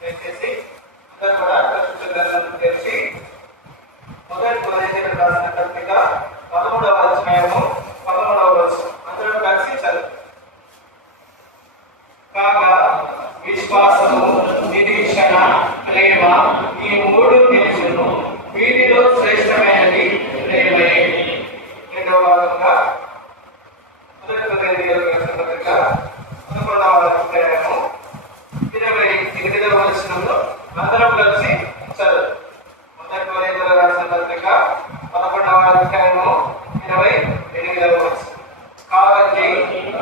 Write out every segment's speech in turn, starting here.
దయచేసి అందరూ కూడా పరిశుద్ధ గ్రంథం తెరిచి మొదటి కొరింథీయులకు రాసిన పత్రిక 13వ అధ్యాయము 13వ వచనం అందరూ కలిసి చదువు. కాగా విశ్వాసము, నిరీక్షణ, ప్రేమ ఈ మూడు నిలుచును, వీటిలో శ్రేష్టమైనది ప్రేమే. రెండవ భాగంగా మొదటి కొరింథీయులకు రాసిన పత్రిక 11వ అధ్యాయము 28వ వచనంలో అందరం కలిసి చదువు. మొదటి కొరింథీయులకు రాసిన పత్రిక 11వ అధ్యాయము 28వ వచనం. కాబట్టి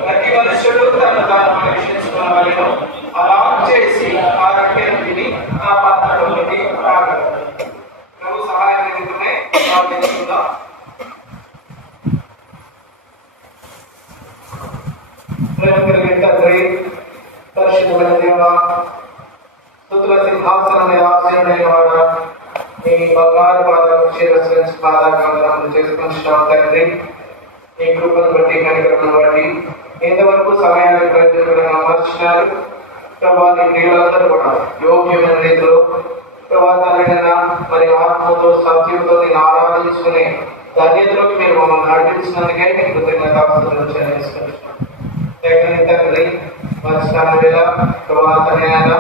ప్రతి మనుషుడు తను తాను పరీక్షించుకోవాలను, అలా చేసి ఆ రొట్టెను తిని ఆ పాత్రలోకి తాగడు. ప్రభు సహాయం నిమిత్తమే ప్రార్థించుకుందాం. ప్రేమ కలిగిన తండ్రి, పరిశుద్ధమైన దేవా, స్తుతుల సింహాసనం మీద ఆసీనుడైన వాడా, నీ బంగారు పాదాలకు శిరస్సు పాదాకాలను చేసుకుంటున్నాం తండ్రి. నీ కృపను బట్టి, కనికరమును బట్టి ఇంతవరకు సమయాన్ని ప్రయత్నం అమర్చినారు ప్రభా. నీ ప్రియులందరూ కూడా యోగ్యమైన రీతిలో ప్రభావాలైనా మరి ఆత్మతో సత్యంతో నేను ఆరాధించుకునే ధన్యతలోకి మీరు మమ్మల్ని నడిపించినందుకే నేను కృతజ్ఞతాస్తుతులు చెల్లిస్తున్నాను. తండ్రి, మధ్యాహ్నం వేళ ప్రభావాలైనా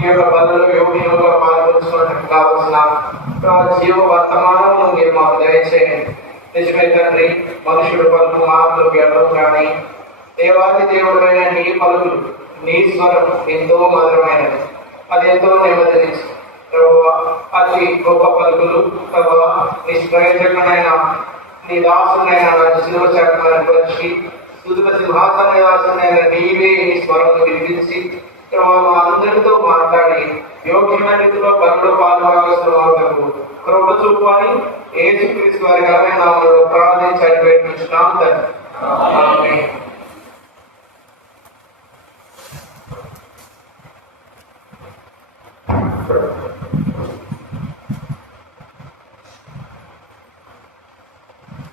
ఈ యొక్క పనులు యోగ్యంగా పాల్గొంచుకోవడానికి కావలసిన జీవ వర్తమానం మీరు మాకు దయచేయండి. నిజమే తండ్రి, మనుషుడు పలుకు మాటలు వ్యర్థం కానీ దేవాది దేవుడైన నీ పలుకులు, నీ స్వరం ఎంతో మధురమైనది, అది ఎంతో నెమ్మదించు ప్రభావ. అతి గొప్ప పలుకులు ప్రభావ, నిష్ప్రయోజకమైన నీ దాసునైనా శిలువ చాటులను వచ్చి స్తుతుల సింహాసనైన నీవే నీ స్వరం వినిపించి ప్రభావ అందరితో మాట్లాడి యోగ్యమైన రీతిలో పనులు పాల్గొనవలసిన వాళ్ళకు కృప చూపని యేసుక్రీస్తు వారి ఘనమైన నామములో ప్రార్థించి అడిగిస్తున్నాం తండ్రి. ఆమేన్.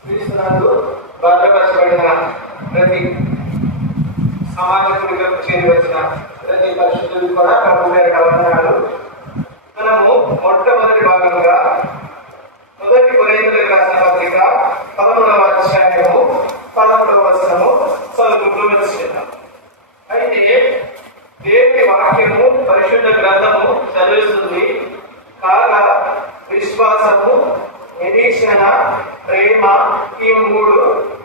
క్రీస్తునందు భద్రపరచబడిన ప్రతి సమాజ కుడిలకు చేరి వచ్చిన ప్రతి పరిశుద్ధులు కూడా ప్రభు గారి వందనాలు. మనము మొట్టమొదటి భాగంగా మొదటి కొరింథీయులకు రాసిన పత్రిక 11వ అధ్యాయము 11వ వచనము చదువుకుంటూ వచ్చేద్దాం. అయితే దేవుని వాక్యము, పరిశుద్ధ గ్రంథము చదివిస్తుంది. కాగా విశ్వాసము, నిరీక్షణ, ప్రేమ ఈ మూడు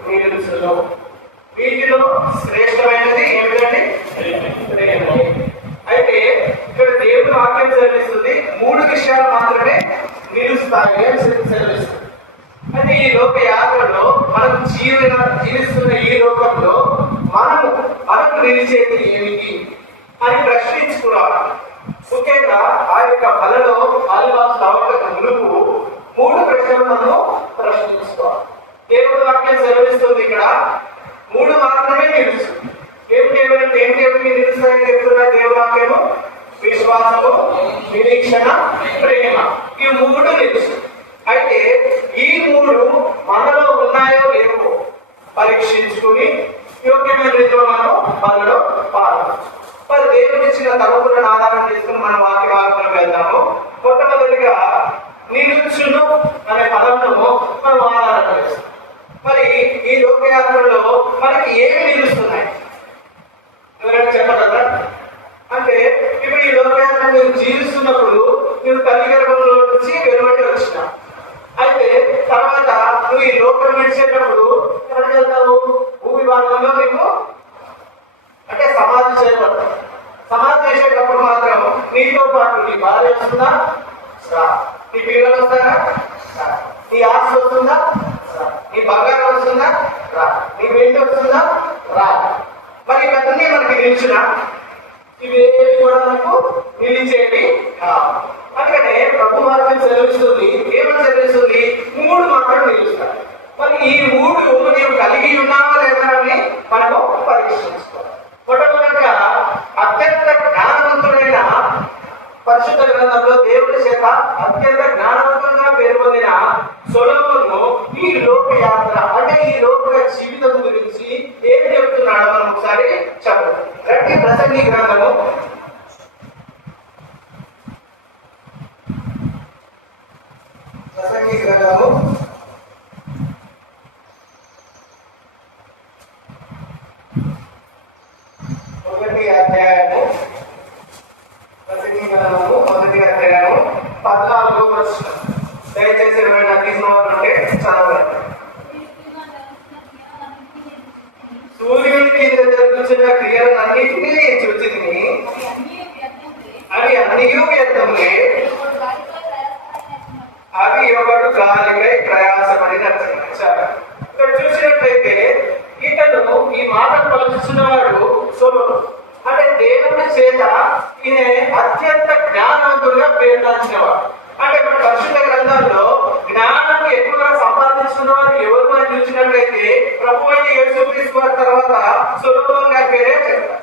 నిలుచును, వీటిలో శ్రేష్టమైనది ఏమిటండి? ప్రేమ. అయితే ఇక్కడ దేవుని వాక్యం చదివిస్తుంది, మూడు విషయాలు మాత్రమే నిలుస్తాయి అని చదివిస్తుంది. అయితే ఈ లోక యాత్రలో మనం జీవిస్తున్న ఈ లోకంలో మనకు నిలిచేది ఏమిటి అని ప్రశ్నించుకోవాలి. ముఖ్యంగా ఆ యొక్క బలలో ఆదివాసులు అవక మునుపు మూడు ప్రశ్నలు మనం ప్రశ్నించుకోవాలి. దేవుడు వాక్యం సెలవిస్తుంది ఇక్కడ మూడు మాత్రమే నిలుస్తుంది. ఏమిటి నిలుస్తాయని చెప్తున్నా దేవుడు వాక్యము? విశ్వాసము, నిరీక్షణ, ప్రేమ ఈ మూడు నిలుస్తుంది. అయితే ఈ మూడు మనలో ఉన్నాయో లేవో పరీక్షించుకుని యోగ్యమైన రీతిలో మనం పనులు పాల్గొనవచ్చు. మరి దేవుడు ఇచ్చిన తలపులను ఆధారం చేసుకుని మనం వాక్య భాగంలోకి వెళ్తాము. మొట్టమొదటిగా నిలుచును అనే పదమును మనం ఆధారం చేస్తాం. మరి ఈ లోకయాత్రలో మనకి ఏమి నిలుస్తున్నాయి ఎవరైనా చెప్పగలరా? అంటే ఇప్పుడు ఈ లోకయాత్ర మీరు జీవిస్తున్నప్పుడు మీరు తల్లి గర్భంలో నుంచి వెలువడి వచ్చిన, అయితే తర్వాత నువ్వు ఈ లోకం విడిచేటప్పుడు ఎక్కడికి వెళ్తావు? భూమి భాగంలో నీకు అంటే సమాధి చేయబడతావు. సమాధి చేసేటప్పుడు మాత్రం నీతో పాటు నీ భార్య వస్తుందా? నీ పిల్లలు వస్తారా? నీ ఆస్తి వస్తుందా? నీ బంగారం వస్తుందా? నీ వెంట వస్తుందా? మరి ఇవన్నీ మనకి నిలిచిన ఇవేవి కూడా మనకు నిలిచేవి. అందుకనే ప్రభు వాక్యం సెలవిస్తుంది. ఏమని సెలవిస్తుంది? మూడు మాత్రం నిలుస్తాయి. మరి ఈ మూడు నీవు కలిగి ఉన్నావా లేదా అని మనము పరీక్షించుకోవాలి. మొట్టమొదటిగా అత్యంత జ్ఞానవంతుడైన పరిశుద్ధ గ్రంథంలో దేవుడి చేత అత్యంత జ్ఞానవంతంగా పేరు పొందిన సొలొమోను ప్రసంగి గ్రంథము 1వ అధ్యాయము 14వ వచనం. దయచేసి ఎవరైనా తీసుకున్నట్టుంటే చదవండి. సూర్యుని కింద జరుగుతున్న క్రియలన్నింటినీ చూచితిని, అవి అన్నీ వ్యర్థములే, అవి ఎవరు గాలికై ప్రయాసపడినట్టు. ఇక్కడ చూసినట్లయితే ఇతను ఈ మాటలు పలుకుతున్నవాడు సొలొమోను. అంటే దేవుని చేత ఈయన అత్యంత జ్ఞానవంతుడుగా పేర్కొంచినవాడు. అంటే మన పరిశుద్ధ గ్రంథాల్లో జ్ఞానం ఎక్కువగా సంపాదించుకున్న వారు ఎవరు అని చూసినట్లయితే ప్రభు అయిన యేసుక్రీస్తు వారి తర్వాత సొలొమోను గారి పేరే చెప్తారు.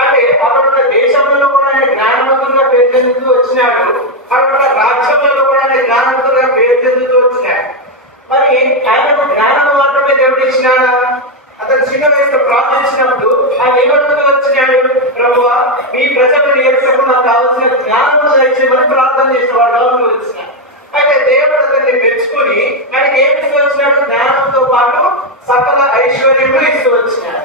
అంటే అక్కడ దేశంలో కూడా ఆయన జ్ఞానవంతులుగా పేరు చెందుతూ వచ్చినాడు. అక్కడ రాజ్యంలో కూడా ఆయన జ్ఞానవంతులుగా పేరు చెందుతూ వచ్చినాడు. మరి ఆయనకు జ్ఞానం మాత్రమే దేవుడు ఇచ్చినాడా? అతను చిన్న వయసులో ప్రార్థించినప్పుడు ఆయన ఏమడుగుతూ వచ్చినాడు? ప్రభువా, మీ ప్రజలను ఏర్పడకుండా నాకు కావాల్సిన జ్ఞానం దయచేయమని ప్రార్థన చేసిన వాడు వచ్చినాడు. అయితే దేవుడు అతన్ని మెచ్చుకుని ఆయనకి ఏమి ఇస్తూ వచ్చినాడు? జ్ఞానంతో పాటు సకల ఐశ్వర్యము ఇస్తూ వచ్చినాడు.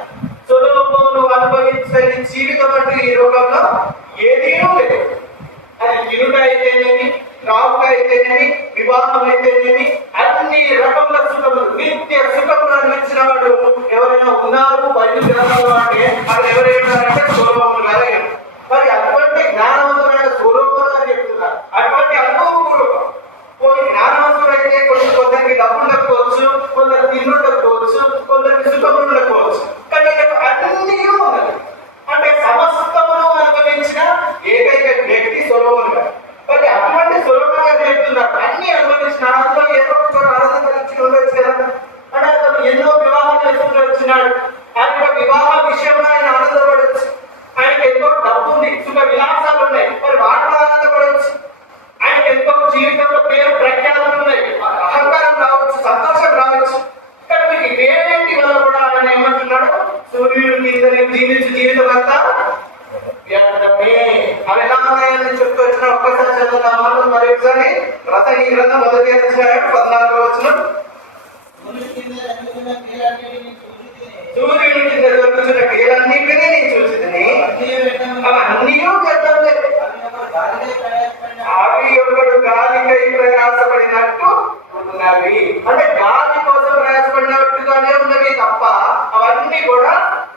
సొలొమోను అనుభవించిన జీవితం అంటూ ఈ లోకంలో ఏదీ లేదు. అది ఇరుడ అయితేనేమి, త్రాగుట అయితేనేమి, వివాహం అయితేనేమి, అన్ని రకముల సుఖములు, నిత్య సుఖములు అందించిన వాడు ఎవరైనా ఉన్నారు బైబిల్ గ్రంథంలో అంటే అది ఎవరైనారంటే సొలొమోను గారే. మరి అటువంటి జ్ఞానవంతుడైన సొలొమోను అని చెప్తున్నారు. అటువంటి అనుభవపూర్వకం కొన్ని జ్ఞానవంతుడు అయితే కొందరికి డబ్బులు ఉండకపోవచ్చు, కొందరు తిండి ఉండకపోవచ్చు, కొందరికి సుఖములు ఉండకపోవచ్చు, కానీ అన్నీ ఉన్నది. అంటే సమస్తమును అనుభవించిన ఏకైక వ్యక్తి సొలొమోను గారు. మరి అటువంటి సొలొమోను గారు చెప్తున్నారు అన్ని అనుభవించిన అందులో ఏదో ఒక ఆనందం కలిసి ఉండొచ్చు కదా. అంటే అతను ఎన్నో వివాహాలు చేసుకుంటూ వచ్చినాడు. ఆయన వివాహ విషయంలో ఆయన ఆనందపడవచ్చు. ఆయనకు ఎంతో డబ్బు ఉంది, సుఖ విలాసాలు ఉన్నాయి, మరి వాటిలో ఆనందపడవచ్చు. ఆయనకు ఎంతో జీవితంలో పేరు ప్రఖ్యాతులు ఉన్నాయి, అహంకారం రావచ్చు, సంతోషం రావచ్చు. కానీ మీకు ఇవేంటి వల్ల కూడా ఆయన ఏమంటున్నాడు? సూర్యుడు కింద జీవించు జీవితం అంతా వ్యర్థమే. అవి ఎలా ఉన్నాయని చెప్తూ వచ్చిన ఒక్కసారి చదువుతున్న మాటలు మరి ఒకసారి ప్రసంగి గ్రంథం 1వ అధ్యాయం 14వ వచనం. సూర్యుడి కింద దొరుకుతున్న క్రియలన్నింటినీ నేను చూసితిని, అవి అన్నీ వ్యర్థములే, అవి ఒకడు గాలికై ప్రయాసపడినట్టు ఉన్నవి. అంటే గాలి కోసం ప్రయాసపడినట్టుగానే ఉన్నవి తప్ప అవన్నీ కూడా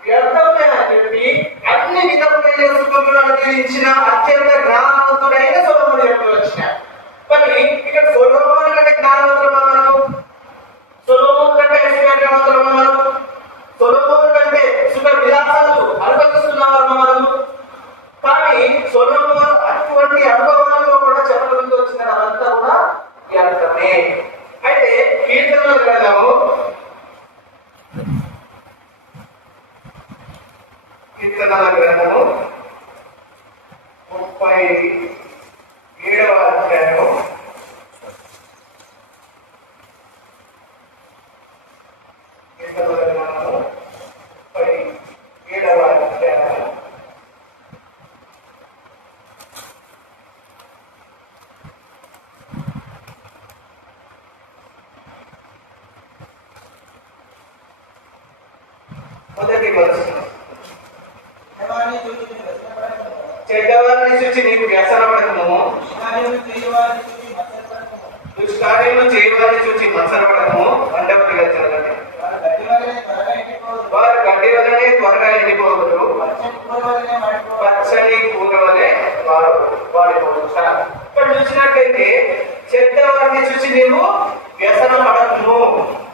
వ్యర్థమే అని చెప్పి అన్ని విధములైన సుఖములు అనుభవించిన అత్యంత జ్ఞానవంతుడైన సొలొమోను చెప్పి వచ్చినాడు. మరి ఇక్కడ సొలొమోను కంటే జ్ఞానవంతులమా మనము? సొలొమోను కంటే ఐశ్వర్యవంతులమా మనము? సొలొమోను కంటే సుఖ విలాసాలు అనుభవిస్తున్నామా మనము? కానీ సొలొమోను అటువంటి అనుభవాల్లో కూడా చెప్పగలుగుతూ వచ్చిన అదంతా కూడా వ్యర్థమే. అయితే కీర్తనల గ్రంథము 37వ అధ్యాయము 37వ అధ్యాయము 1వ వచనం. చెడ్డవారిని చూచి నీకు వ్యసనపడకము, దుష్కార్యములు చేయవారిని చూచి మత్సరపడకము. అంటే చదవండి. వారు గడ్డి వలనే త్వరగా ఎండిపోవరు, పచ్చని కూర వలె వారు వాడిపోతారు. ఇక్కడ చూసినట్లయితే చెడ్డవారిని చూసి నీవు వ్యసనపడకము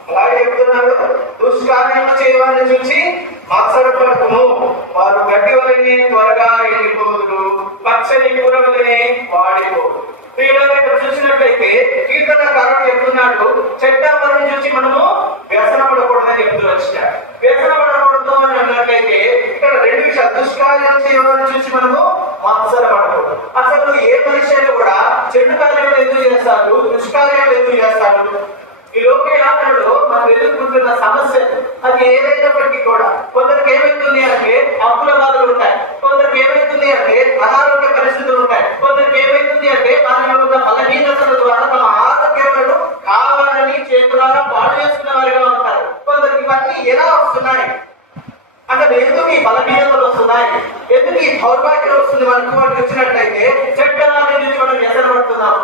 అలాగే చెప్తున్నాడు. దుష్కార్యములు చేయవారిని చూసి మత్సరపడకము, వారు గడ్డి వలనే త్వరగా ఎండిపోదురు, పచ్చని కూర వలనే వాడిపోదు. ఇక్కడ చూసినట్లయితే కీర్తనకారుడు చెప్తున్నాడు చెడ్డవారిని చూసి మనము వ్యసనపడకూడదని చెప్తూ వచ్చినాడు. వ్యసనపడకూడదు అని అన్నట్లయితే ఇక్కడ 2 విషయాలు. దుష్కార్యం చేయవారిని చూసి మనము మత్సరపడకూడదు. అసలు ఏ మనిషి కూడా చెడు కార్యాలు ఎందుకు చేస్తాడు, దుష్కార్యాలు ఎందుకు చేస్తాడు? ఈ లోకయాత్రలో మనం ఎదుర్కొంటున్న సమస్య అది ఏదైనప్పటికీ కూడా కొందరికి ఏమైతుంది అంటే అప్పుల బాధలు ఉంటాయి, కొందరికి ఏమైతుంది అంటే అనారోగ్య పరిస్థితులు ఉంటాయి, కొందరికి ఏమైతుంది అంటే మనలో ఉన్న బలహీనతల ద్వారా మన ఆరోగ్యాలను కావాలని చేతులారా పాడు చేసుకున్న వారిగా ఉంటారు. కొందరికి ఇవన్నీ ఎలా వస్తున్నాయి అంటే ఎందుకు ఈ బలహీనతలు వస్తున్నాయి, ఎందుకు ఈ దౌర్భాగ్యం వస్తుంది మనకు వాటికి వచ్చినట్లయితే చెడ్డవాడి నుంచి మనం ఎసరబడుతున్నాం.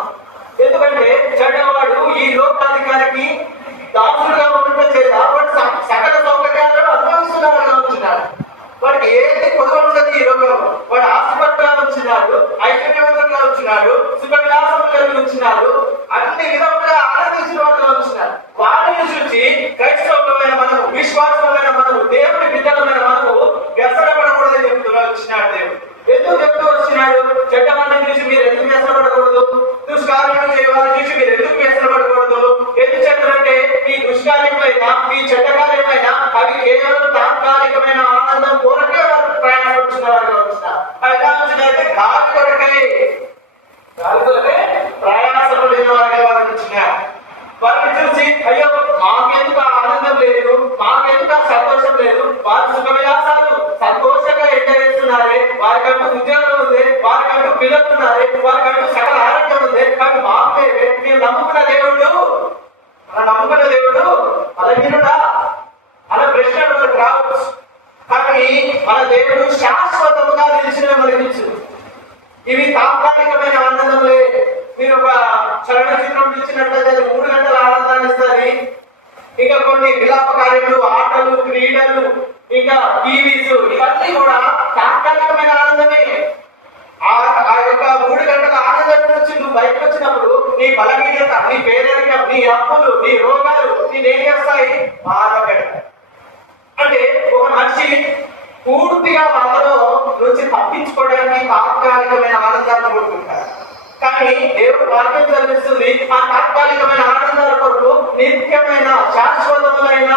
ఎందుకంటే చెడ్డవాడు ఈ లోకాధికారికి దాసులుగా ఉండటం చేత వాడు సకల సౌకర్యాలను అనుభవిస్తున్నాడుగా ఉంటున్నాడు. వాడికి ఏది పొదవడుతుంది ఈ లోకంలో. వాడు ఆస్తిపత్రంగా ఉంచున్నాడు, ఐశ్వర్యవంతంగా ఉంచున్నాడు, సుఖ విలాసం కలిగి ఉంచున్నాడు, అన్ని విధములుగా ఆనందించిన వాడుగా ఉంచున్నాడు. వాడిని చూసి క్రైస్తవమైన మనము, విశ్వాసమైన మనము, దేవుడి బిడ్డలమైన మనము వ్యసనపడకూడదని చెప్తున్నా వచ్చినాడు దేవుడు. ఎందుకు చెప్తూ వచ్చినాడు? చెడ్డవాడిని చూసి మీరు ఎందుకు వ్యసనపడకూడదు, దుష్కార్యాలను చేయవాళ్ళని చూసి మీరు ఎందుకు వ్యసనపడకూడదు. ఎందుకు చెప్తారంటే ఈ దుష్కార్యమైనా ఈ చెడ్డకార్యమైనా అవి కేవలం తాత్కాలికమైన ఆనందం కోరకే ప్రయాణపడుతున్న వారు వచ్చినారు. అవి ఎలా వచ్చినాయంటే గాలి కొరకే ప్రయాసపడిన వారి వారు వచ్చినారు. వారిని చూసి అయ్యో మాకెందుకు ఆనందం లేదు, మాకెందుకు సంతోషం లేదు, వారి సుఖ విలాసాలు సంతోషంగా ఎంజాయ్ చేస్తున్నారే, వారికంటూ ఉద్యోగం ఉంది, వారికంటూ పిల్లలు ఉన్నారే, వారికంటూ సకల ఆరోగ్యం ఉంది, కానీ మాకు లేదే. మీరు నమ్ముకున్న దేవుడు బలహీనుడా అలా ప్రశ్నలు మనకు రావచ్చు. కానీ మన దేవుడు శాశ్వతముగా నిలిచిన మనకిచ్చు. ఇవి తాత్కాలికమైన ఆనందంలే. మీరు ఒక చలనచిత్రం ఇచ్చినట్లయితే 3 గంటల ఆనందాన్ని ఇస్తుంది. ఇంకా కొన్ని విలాప కార్యములు, ఆటలు, క్రీడలు, ఇంకా టీవీస్ ఇవన్నీ కూడా తాత్కాలికమైన ఆనందమే. ఆ యొక్క 3 గంటల ఆనందం నుంచి నువ్వు బయటకు వచ్చినప్పుడు నీ బలహీనత, నీ పేదరికం, నీ అప్పులు, నీ రోగాలు నేనేం చేస్తాయి? బాధ పెడతాయి. అంటే ఒక మనిషి పూర్తిగా బాధలో నుంచి తప్పించుకోవడానికి తాత్కాలికమైన ఆనందాన్ని కోరుకుంటారు. కానీ దేవుడు వాక్యం చదివిస్తుంది ఆ తాత్కాలికమైన ఆనందాల కొరకు నిత్యమైన శాశ్వతమైన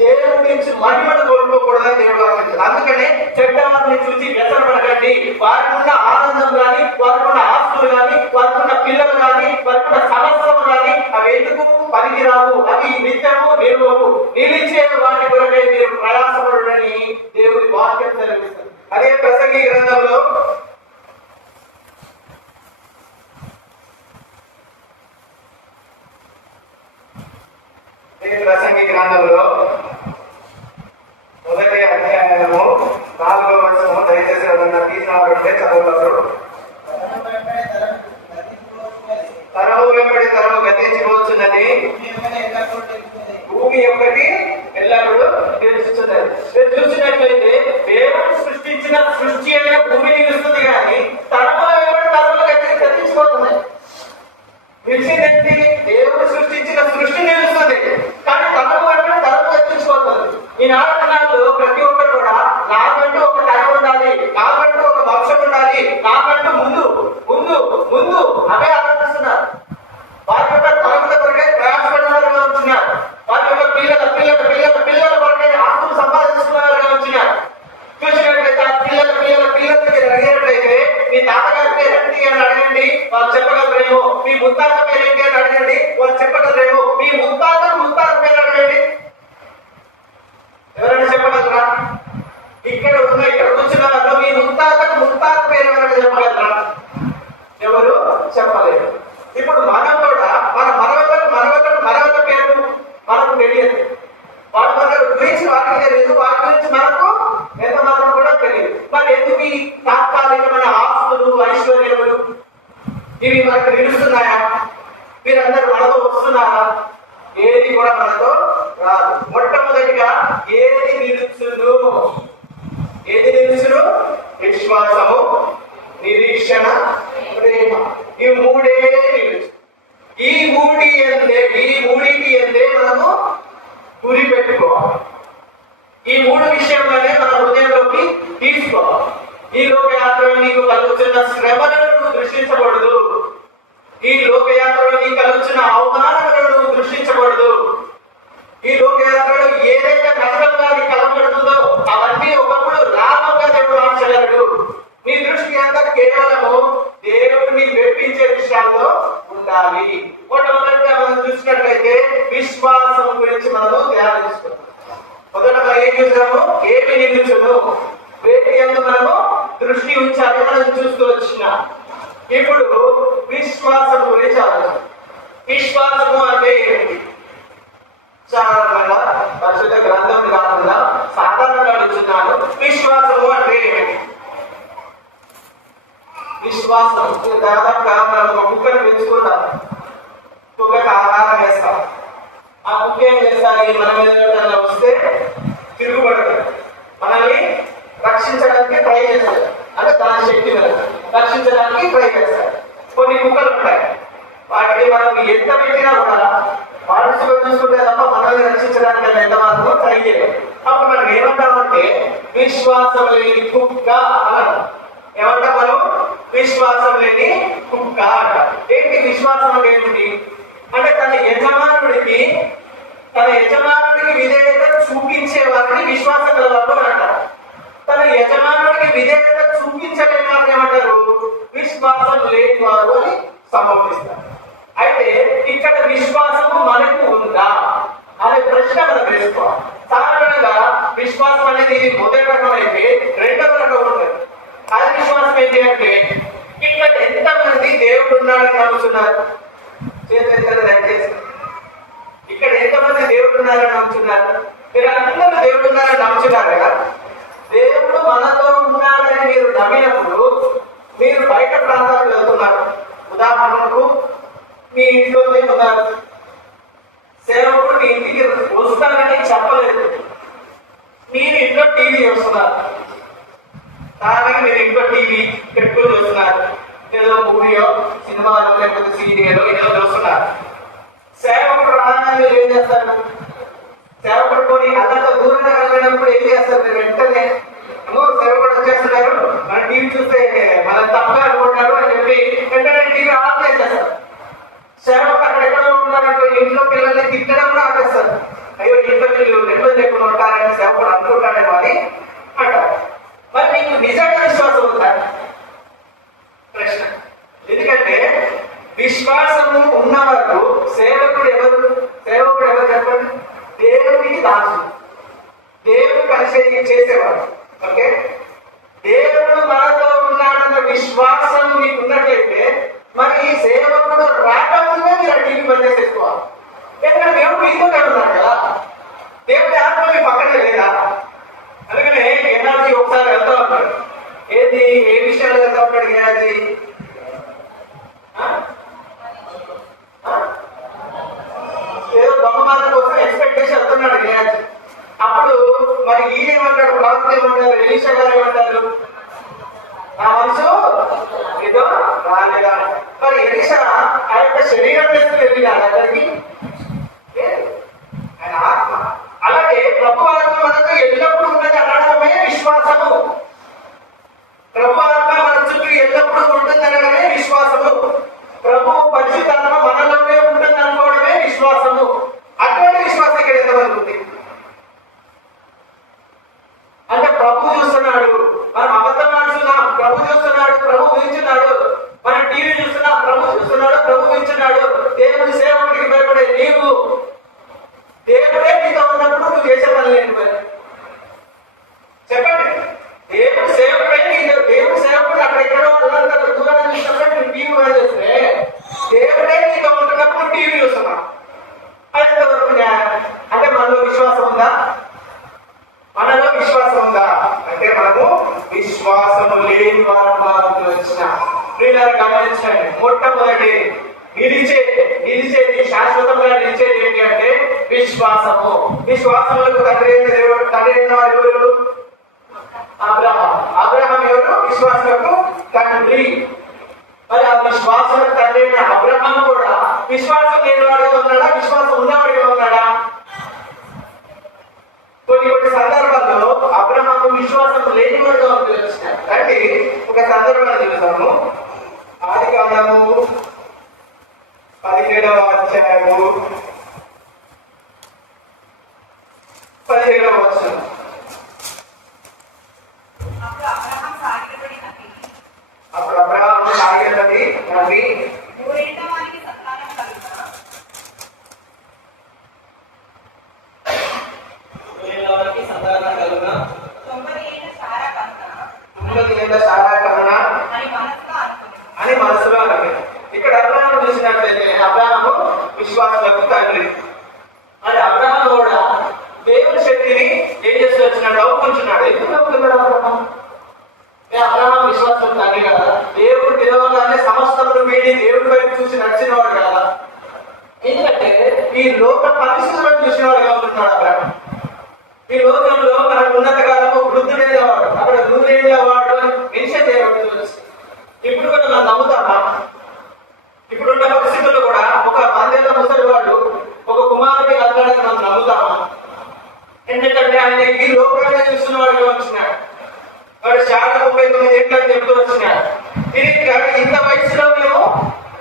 దేవుడి నుంచి మహిమను కోరుకోకూడదని దేవుడు వాక్యం. అందుకనే చెడ్డవారిని చూసి వ్యసనపడకండి. వారికి ఉన్న ఆనందం కానీ, వారికి ఉన్న ఆస్తులు కానీ, వారికి ఉన్న పిల్లలు కానీ, వారికి ఉన్న సమస్యలు కానీ అవి ఎందుకు పనికిరావు, అవి నిత్యము నిలువకు, నిలిచే వాటి కొరకై మీరు ప్రయాసపడని దేవుడి వాక్యం చదివిస్తుంది. అదే ప్రసంగి గ్రంథంలో మొదటి అధ్యాయము 4వ వచనము దయచేసి ఎవరన్నా తీసినవారంటే చదవగలరు. తరము వెంబడి తరము గతించిపోతున్నది, భూమి ఒక్కటి ఎల్లప్పుడూ నిలుస్తున్నది. మీరు చూసినట్లయితే దేవుడు సృష్టించిన సృష్టి అయిన భూమి నిలుస్తుంది, కానీ తరము వెంబడి తరములు గతించిపోతున్నాయి. నిలిచిందంటే దేవుడు సృష్టించిన సృష్టి నిలుస్తుంది, కానీ తరము వెంబడి తరము గతించిపోతుంది. ఈనాడు ప్రతి ఒక్కరు కూడా నాకంటూ ఒక తరం ఉండాలి, నాకంటూ ఒక వంశం ఉండాలి, నాకంటూ ముందు ముందు ముందు అవే ఆలోచిస్తున్నారు. వారి యొక్క తరముల కొరకే ప్రయాసపడిన ఉంటున్నారు. వారి యొక్క పిల్లల పిల్లల పిల్లల పిల్లల కొరకే ఆస్తులు సంపాదించుకున్నవారుగా ఉంటున్నారు. చూసినట్లయితే పిల్లల పిల్లల పిల్లలకి అడిగినట్లయితే మీ తాతగారి పేరు ఏంటి అని అడగండి, వాళ్ళు చెప్పగలరేమో. మీ ముత్తాత పేరు ఏంటి అని అడగండి, వాళ్ళు చెప్పగలరేమో. మీ ముత్తాత పేరు అడగండి, ఎవరైనా చెప్పగలరా? ఇక్కడ కూర్చున్న వాళ్ళు మీ ముత్తాత పేరు ఎవరైనా చెప్పగలరా? ఎవరు చెప్పలేరు. ఇప్పుడు మనం కూడా మన మనవల పేరు మనకు తెలియదు. వాటి గురించి వాటికి తెలియదు, వాటి గురించి మనకు ఎంత మాత్రం కూడా తెలియదు. మరి ఎందుకు ఈ తాత్కాలికమైన ఆస్తులు, ఐశ్వర్యములు ఇవి మనకు నిలుస్తున్నాయా? మీరందరూ మనతో వస్తున్నారా? ఏది కూడా మనతో రాదు. మొట్టమొదటిగా ఏది నిలుచును? విశ్వాసము, నిరీక్షణ, ప్రేమ. ఈ మూడే నిలుచు. ఈ మూడింటి ఎందే మనము గురి పెట్టుకోవాలి. ఈ 3 విషయంలోనే మన హృదయంలోకి తీసుకోవాలి. ఈ లోకయాత్రలో నీకు కలుగుతున్న శ్రమలను దృష్టించకూడదు. ఈ లోకయాత్రలో నీకు కలుగుతున్న అవమానాలను దృష్టించకూడదు. ఈ లోకయాత్రలో ఏదైతే నష్టంగా నీకు కలగబడుతుందో అవన్నీ ఒకప్పుడు లాభంగా దేవుడు మార్చగలడు. నీ దృష్టి అంతా కేవలము దేవుడిని మెప్పించే విషయాల్లో ఉండాలి. ఉండాలి. మొట్టమొదటిగా మనం చూసినట్లయితే విశ్వాసం గురించి మనము ధ్యానిస్తున్నాం. మొదట మనం ఏం చూసాము? ఏమి నిలుచును, వేటి యందు మనము దృష్టి ఉంచాలి మనం చూస్తూ వచ్చిన. ఇప్పుడు విశ్వాసం గురించి ఆలోచన. విశ్వాసము అంటే ఏంటి? సాధారణంగా పరిశుద్ధ గ్రంథం కాకుండా సాధారణంగా అడుగుతున్నాను, విశ్వాసము అంటే ఏమిటి? విశ్వాసం దాదాపుగా మనం ఒక కుక్కను పెంచుకుంటాం, కుక్కకి ఆహారం వేస్తాం. ఆ కుక్క ఏం చేస్తాయి? మన మీద వస్తే తిరుగుబడుతుంది, మనల్ని రక్షించడానికి ట్రై చేస్తాడు. అంటే దాని శక్తి మీద రక్షించడానికి ట్రై చేస్తాడు. కొన్ని కుక్కలు ఉంటాయి, వాటిని మనం ఎంత పెట్టినా కూడా మనసులో చూసుకుంటే తప్ప మనల్ని రక్షించడానికి ఎంత మాత్రం ట్రై చేయలేదు. అప్పుడు మనం ఏమంటామంటే విశ్వాసం లేని కుక్క అన్నాం. ఏమంటాం మనం? విశ్వాసం లేని కుక్క అంటాం. ఏంటి విశ్వాసం అంటే ఏమిటి? అంటే తన యజమానుడికి విధేయత చూపించే వారిని విశ్వాసం కలవారు అని అంటారు. తన యజమానుడికి విధేయత చూపించలేని వారిని ఏమంటారు? విశ్వాసం లేని వారు అని సంబోధిస్తారు. అయితే ఇక్కడ విశ్వాసము మనకు ఉందా అనే ప్రశ్న మనం వేసుకోవాలి. సాధారణంగా విశ్వాసం అనేది మొదటి రకం అయితే రెండవ రకం ఉంటుంది. అది విశ్వాసం ఏంటి అంటే, ఇక్కడ ఎంతమంది దేవుడు ఉన్నాడని నమ్ముతున్నారు? చేతులు దయచేసి. ఇక్కడ ఎంతమంది దేవుడు ఉన్నారని నమ్ముతున్నారు? మీరు అందరూ దేవుడు ఉన్నారని నమ్ముతున్నారు కదా. దేవుడు మనతో ఉన్నాడని మీరు నమ్మినప్పుడు మీరు బయట ప్రాంతాలకు వెళ్తున్నారు. ఉదాహరణకు మీ ఇంట్లోనే ఉన్నారు, సేవకుడు మీ ఇంటికి వస్తానని చెప్పలేదు, మీరు ఇంట్లో టీవీ చూస్తున్నారు. దానికి మీరు ఇంట్లో టీవీ పెట్టుకుని చూస్తున్నారు, ఏదో మూవీయో సినిమాలో లేకపోతే సీరియలో ఏదో చూస్తున్నారు. సేవకుడు రాగానే మీరు ఏం చేస్తారు? సేవకుడు కొని అల్లంత దూరంగా వెళ్ళినప్పుడు ఏం చేస్తారు? మీరు వెంటనే సేవకుడు వచ్చేస్తున్నారు, మన టీవీ చూస్తే మనం తప్పగా అనుకుంటున్నారు అని చెప్పి వెంటనే టీవీ ఆఫ్ చేసేస్తారు. సేవకు అక్కడ ఎక్కడో ఉన్నారంటే ఇంట్లో పిల్లల్ని తిట్టడం కూడా ఆపేస్తారు. అయ్యో ఇంట్లో పిల్లలు నెమ్మది లేకుండా ఉంటారని సేవకుడు అనుకుంటాడేమో అని అంటారు. మరి మీకు నిజంగా విశ్వాసం ఉందా? ప్రశ్న. ఎందుకంటే విశ్వాసము ఉన్నవారు సేవకుడు ఎవరు చెప్పండి? దేవుడికి దాసు, దేవుడు పరిచయం చేసేవాడు. ఓకే, దేవుడు మనతో ఉన్నాడన్న విశ్వాసం మీకు ఉన్నట్లయితే మరి సేవకుడు రాకముందే మీరు ఆ టీవీ బంద్ చేసేసుకోవాలి. ఎందుకంటే దేవుడు మీతోనే ఉన్నాడు కదా, దేవుడి ఆత్మ మీ పక్కనే లేదా. అందుకనే గేహాజీ ఒకసారి వెళ్తా ఉంటాడు. ఏది ఏ విషయాలు వెళ్తా ఉంటాడు గేహాజీ? ఏదో బహుమానం కోసం ఎక్స్పెక్ట్ చేసి వెళ్తున్నాడు గేహాజీ. అప్పుడు మరి ఈయనేమంటాడు? ప్రవక్త ఏమంటారు? ఎలీషా గారు ఏమంటారు? నా మనసు ఏదో రాలేదా. మరి ఎలీషా ఆ యొక్క శరీరం తీసుకుని వెళ్ళినాడు అక్కడికి, ఆయన ఆత్మ. అలాగే ప్రభు ఆత్మ మనకు ఎల్లప్పుడూ ఉన్నది అనడమే విశ్వాసము. ప్రభు ఆత్మ మన చుట్టూ ఎల్లప్పుడూ ఉంటుంది అనడమే విశ్వాసము. ప్రభు పరిశుద్ధాత్మ మనలోనే ఉంటుంది అనుకోవడమే విశ్వాసము. అటువంటి విశ్వాసం ఇక్కడ ఎంతవరకు ఉంది అంటే ప్రభు చూస్తున్నాడు, మనం అబద్ధం ఆడుతున్నాం, ప్రభు చూస్తున్నాడు, ప్రభు వింటున్నాడు. మనం టీవీ చూస్తున్నాం, ప్రభు చూస్తున్నాడు, ప్రభు వింటున్నాడు. దేవుడి సేవకుడికి భయపడే నీవు దేవుడే నీతో ఉన్నప్పుడు నువ్వు చేసే పని లేదు. చెప్పండి, దేవుడు సేవకుడే దేవుడు సేవకుడు అక్కడ ఎక్కడో వాళ్ళంతా దూరంగా చూసినప్పుడు నువ్వు టీవీ చేస్తే దేవుడే నీతో ఉంటున్నప్పుడు టీవీ చూస్తున్నావు. అది ఎంతవరకు అంటే మనలో విశ్వాసం ఉందా? మనలో విశ్వాసం ఉందా అంటే మనము విశ్వాసము లేని వారు వచ్చిన ప్రియులారా గమనించండి. మొట్టమొదటి నిలిచేది శాశ్వతంగా నిలిచేది ఏంటి అంటే విశ్వాసము. విశ్వాసములకు తండ్రి అయిన వారు ఎవరు? అబ్రహాం. అబ్రహాం ఎవరు? విశ్వాసములకు తండ్రి. మరి ఆ విశ్వాసములకు తండ్రి అయిన అబ్రహాం కూడా విశ్వాసం లేని వాడిగా ఉన్నాడా? విశ్వాసం ఉన్నవాడిగా ఉన్నాడా? కొన్ని సందర్భాల్లో అబ్రహాము విశ్వాసం లేని వాడుగా వచ్చినాడు. అంటే ఒక సందర్భాన్ని చూసాము. ఆదికాండము 17వ అధ్యాయము 17వ వచనం. అప్పుడు అబ్రహాము సాగినది నవ్వి ఇక్కడ అబ్రహాము చూసినట్లయితే అబ్రహాము విశ్వాసులకు తండ్రి. అది అబ్రహాము కూడా దేవుని శక్తిని ఏం చేస్తూ వచ్చినాడు? నవ్వుకుంటున్నాడు. ఎందుకు నవ్వుతున్నాడు అబ్రహాము? అబ్రహాము విశ్వాసం తండ్రి కదా, దేవుడు పిలవగానే సమస్తమును వీడి దేవుడి వైపు చూసి నడిచిన వాడు కదా. ఎందుకంటే ఈ లోక పరిస్థితులను చూసిన వాడు ఉంటున్నాడు అబ్రహాము. ఈ లోకంలో మనకు ఉన్నత కాలము వృద్ధుడైనవాడు, అక్కడ వృద్ధుడైనవాడు అని మెన్షన్ చేయబడుతుంది. ఇప్పుడు కూడా మనం నమ్ముతామా? ఇప్పుడున్న పరిస్థితుల్లో కూడా ఒక మందేళ్ళ ముసలి వాడు ఒక కుమారుడి కలగాలని మనం నమ్ముతామా? ఎందుకంటే ఆయన ఈ లోకంగా చూస్తున్న వాడు వచ్చినాడు. వాడు చాలా 39 ఏళ్ళు అని చెప్తూ వచ్చినాడు. తిరిగి ఇంత వయసులో మేము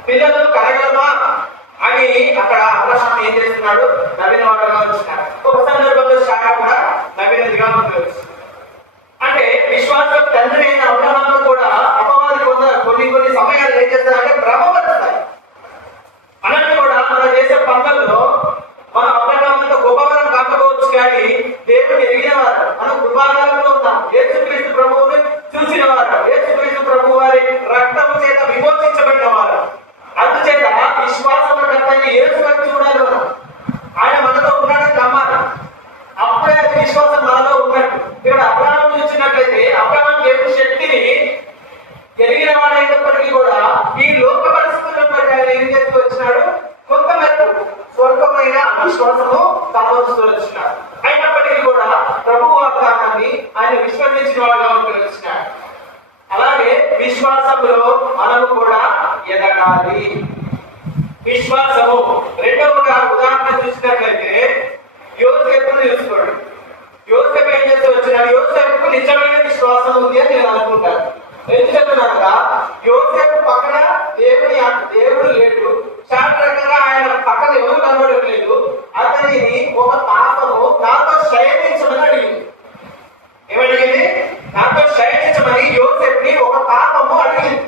పిల్లలు కలగలమా అని అక్కడ అబ్రహాము ఏం చేస్తున్నాడు? నవీన వాడుగా వచ్చినాడు. ఒక సందర్భంలో శాఖ కూడా నవీనదిగా ఉంటుంది. అంటే విశ్వాసం తండ్రి అయిన అబ్రహాము కూడా అపవాది కొన్ని సమయాలు ఏం చేస్తారంటే భ్రమపరుస్తాయి. అన్నట్టు కూడా మన చేసే పనులలో మన అబ్రహాముతో గొప్పవరం కాకపోవచ్చు, కానీ దేవుడు ఎరిగిన వారు, మనం కృపాకాలంలో ఉన్నాం. యేసుక్రీస్తు ప్రభువుని చూసిన వారు, యేసుక్రీస్తు ప్రభు వారి రక్తము చేత విమోచించబడిన వారు. అందుచేత విశ్వాసంలో రక్తాన్ని యేసు వైపు చూడాలి. మనం ఆయన మనతో ఉన్నాడని నమ్మాలి. అప్పుడే అది విశ్వాసం మనలో ఉన్నట్టు. ఇక్కడ అబ్రహాము చూసినట్లయితే అబ్రహాము దేవుని శక్తిని ఎరిగిన వాడైనప్పటికీ కూడా ఈ లోక పరిస్థితులను బట్టి ఆయన ఏం చేస్తూ వచ్చినాడు? కొంత మేరకు స్వర్గమైన విశ్వాసము కావాల్సి వచ్చినాడు. అయినప్పటికీ కూడా ప్రభు వాగ్దానాన్ని ఆయన విశ్వసించిన వాడుగా వచ్చినాడు. అలాగే విశ్వాసంలో మనము కూడా ఎదగాలి. విశ్వాసము రెండవగా ఉదాహరణ చూసినట్లయితే యోసేపును చూసుకోండి. యోసేపు ఏం చేస్తూ వచ్చినాడు? యోసేపుకు నిజమైన విశ్వాసం ఉంది అని నేను అనుకుంటాను. ఎందుకంటున్నాక యోసేపు పక్కన దేవుడు లేడు, శారీరకంగా ఆయన పక్కన ఎవరు కనబడట్లేదు. అతనిని ఒక పాపము నాతో శయనించమని అడిగింది. ఏమడిగింది? నాతో శయనించమని యోసేపుని ఒక పాపము అడిగింది.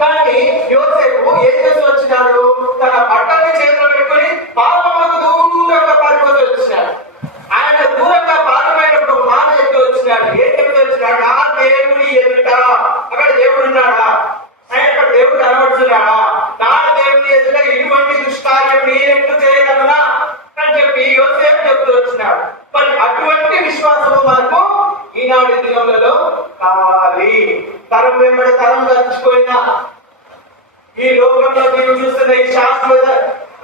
కానీ యోసేపు ఏం చేస్తూ వచ్చినాడు? తన బట్టల్ని చేతిలో పెట్టుకుని పాపములకు దూరంగా పారిపోతూ వచ్చినాడు. ఆయన దూరంగా పారిపోయినప్పుడు మాట చెప్తూ వచ్చినాడు. ఏం చెప్తూ వచ్చినాడు? నా దేవుడి ఎదుట, అక్కడ దేవుడు ఉన్నాడా? అక్కడ దేవుడు కనబడుతున్నాడా? నా దేవుడి ఎదుట ఇటువంటి దుష్కార్యం నేనెట్లు చేయగలనా అని చెప్పి యోసేపు చెప్తూ వచ్చినాడు. మరి అటువంటి విశ్వాసము మనకు ఈనాటి దినములలో కావాలి. తరం వెంబడి తరం గడిచిపోయినా ఈ లోకంలో నీవు చూస్తున్న ఈ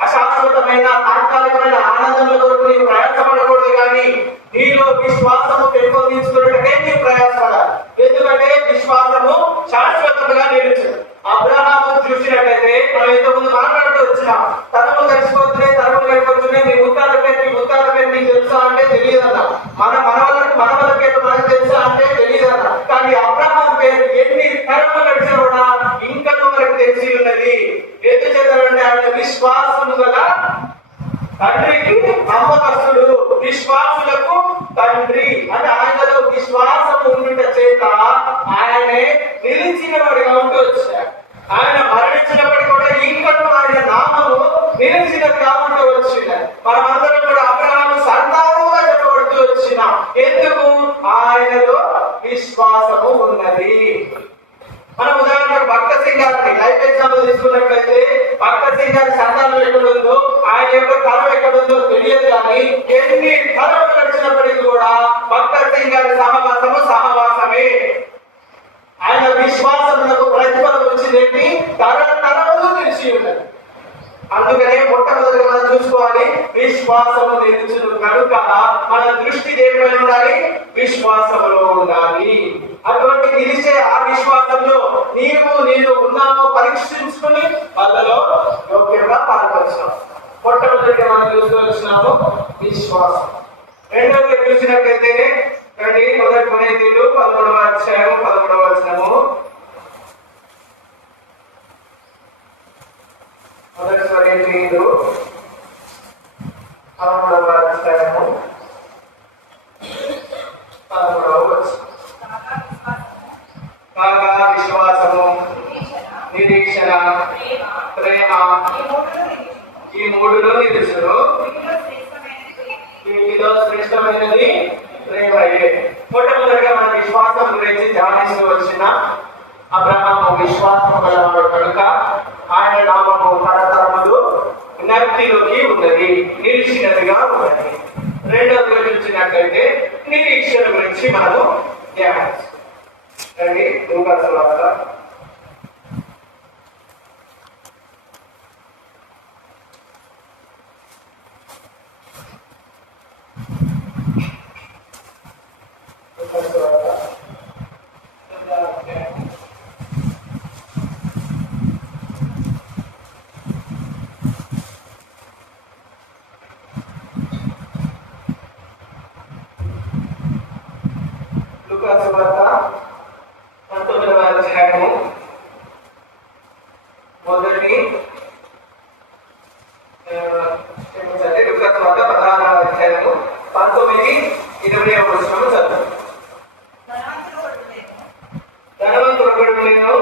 అశాశ్వతమైన తాత్కాలికమైన ఆనందంలో కొరకు నీవు ప్రయాసపడకూడదు, కానీ నీలో విశ్వాసము పెంపొందించుకున్నట్టుగా నీవు ప్రయాసపడాలి. ఎందుకంటే విశ్వాసము శాశ్వతంగా నిలుచుంది. అబ్రహాము చూసినట్లయితే మనం ఇంతకుముందు మాట్లాడుతూ వచ్చినాం. తరములు గడిచిపోతున్నాయి, తరములు గడిపోతున్నాయి, మీ ముత్తాత పేరు నీకు తెలుసా అంటే తెలియదన్న. మన వాళ్ళ పేరు మనకు తెలుసా అంటే తెలియదన్న. కానీ అబ్రహాం పేరు ఎన్ని తరములు గడిచినా కూడా ఇంకా మనకు తెలిసి ఉన్నది. ఎందుచేతంటే ఆయన విశ్వాసము గల తండ్రికి నమ్మకస్తుడు, విశ్వాసులకు తండ్రి. అంటే ఆయనలో విశ్వాసము ఉండుట చేత ఆయనే నిలిచిన వాడిగా ఉంటూ వచ్చాడు. ఆయన మరణించినప్పటికీ కూడా ఇంకను ఆయన నామము నిలిచినట్టుగా ఉంటూ వచ్చింది. మనమందరం కూడా అబ్రహాము సంతానముగా చెప్పబడుతూ వచ్చినాం. ఎందుకు? ఆయనలో విశ్వాసము ఉన్నది. మనం ఉదాహరణకు భక్త సింగ్ గారిని లైఫ్ ఎగ్జాంపుల్ తీసుకున్నట్లయితే భక్త సింగ్ గారి సంతానం ఎక్కడుందో, ఆయన యొక్క తరం ఎక్కడుందో తెలియదు, కానీ ఎన్ని తరములు గడిచినప్పటికీ కూడా భక్త సింగ్ గారి సహవాసమే. ఆయన విశ్వాసమునకు ప్రతిఫలం వచ్చిందేంటి? తరములు తెలిసి ఉన్నది. అందుకనే మొట్టమొదటిగా మనం చూసుకోవాలి, విశ్వాసము నిలుచును కనుక మన దృష్టి దేనిపై ఉండాలి? విశ్వాసములో ఉండాలి. అటువంటి నిలిచే ఆ విశ్వాసంలో నేను ఉన్నామో పరీక్షించుకుని వాళ్ళలో యోగ్యంగా పాల్పరిచాం. మొట్టమొదటిగా మనం చూస్తూ వచ్చినాము విశ్వాసం. రెండవది చూసినట్లయితే రండి, మొదటి కొరింథీయులు 11వ అధ్యాయం 11వ వచనము. మొదటి కొరింథీయులు 11వ అధ్యాయము 11వ వచనం. కాగా విశ్వాసము, నిరీక్షణ, ప్రేమ, ఈ మూడులో నిలుచును. వీటిలో శ్రేష్టమైనది ప్రేమయే. మొట్టమొదటిగా మన విశ్వాసం గురించి ధ్యానిస్తూ వచ్చిన అబ్రహాము విశ్వాసం గలవాడు కనుక ఆయన నామము గురించి మనము ధ్యానించాలి. రండి లూకా సువార్త సువార్త 19వ అధ్యాయము మొదటి లూకా సువార్త 16వ అధ్యాయము 19-20వ వచనము చదువు. ధనవంతుడు ఒకడు లేను,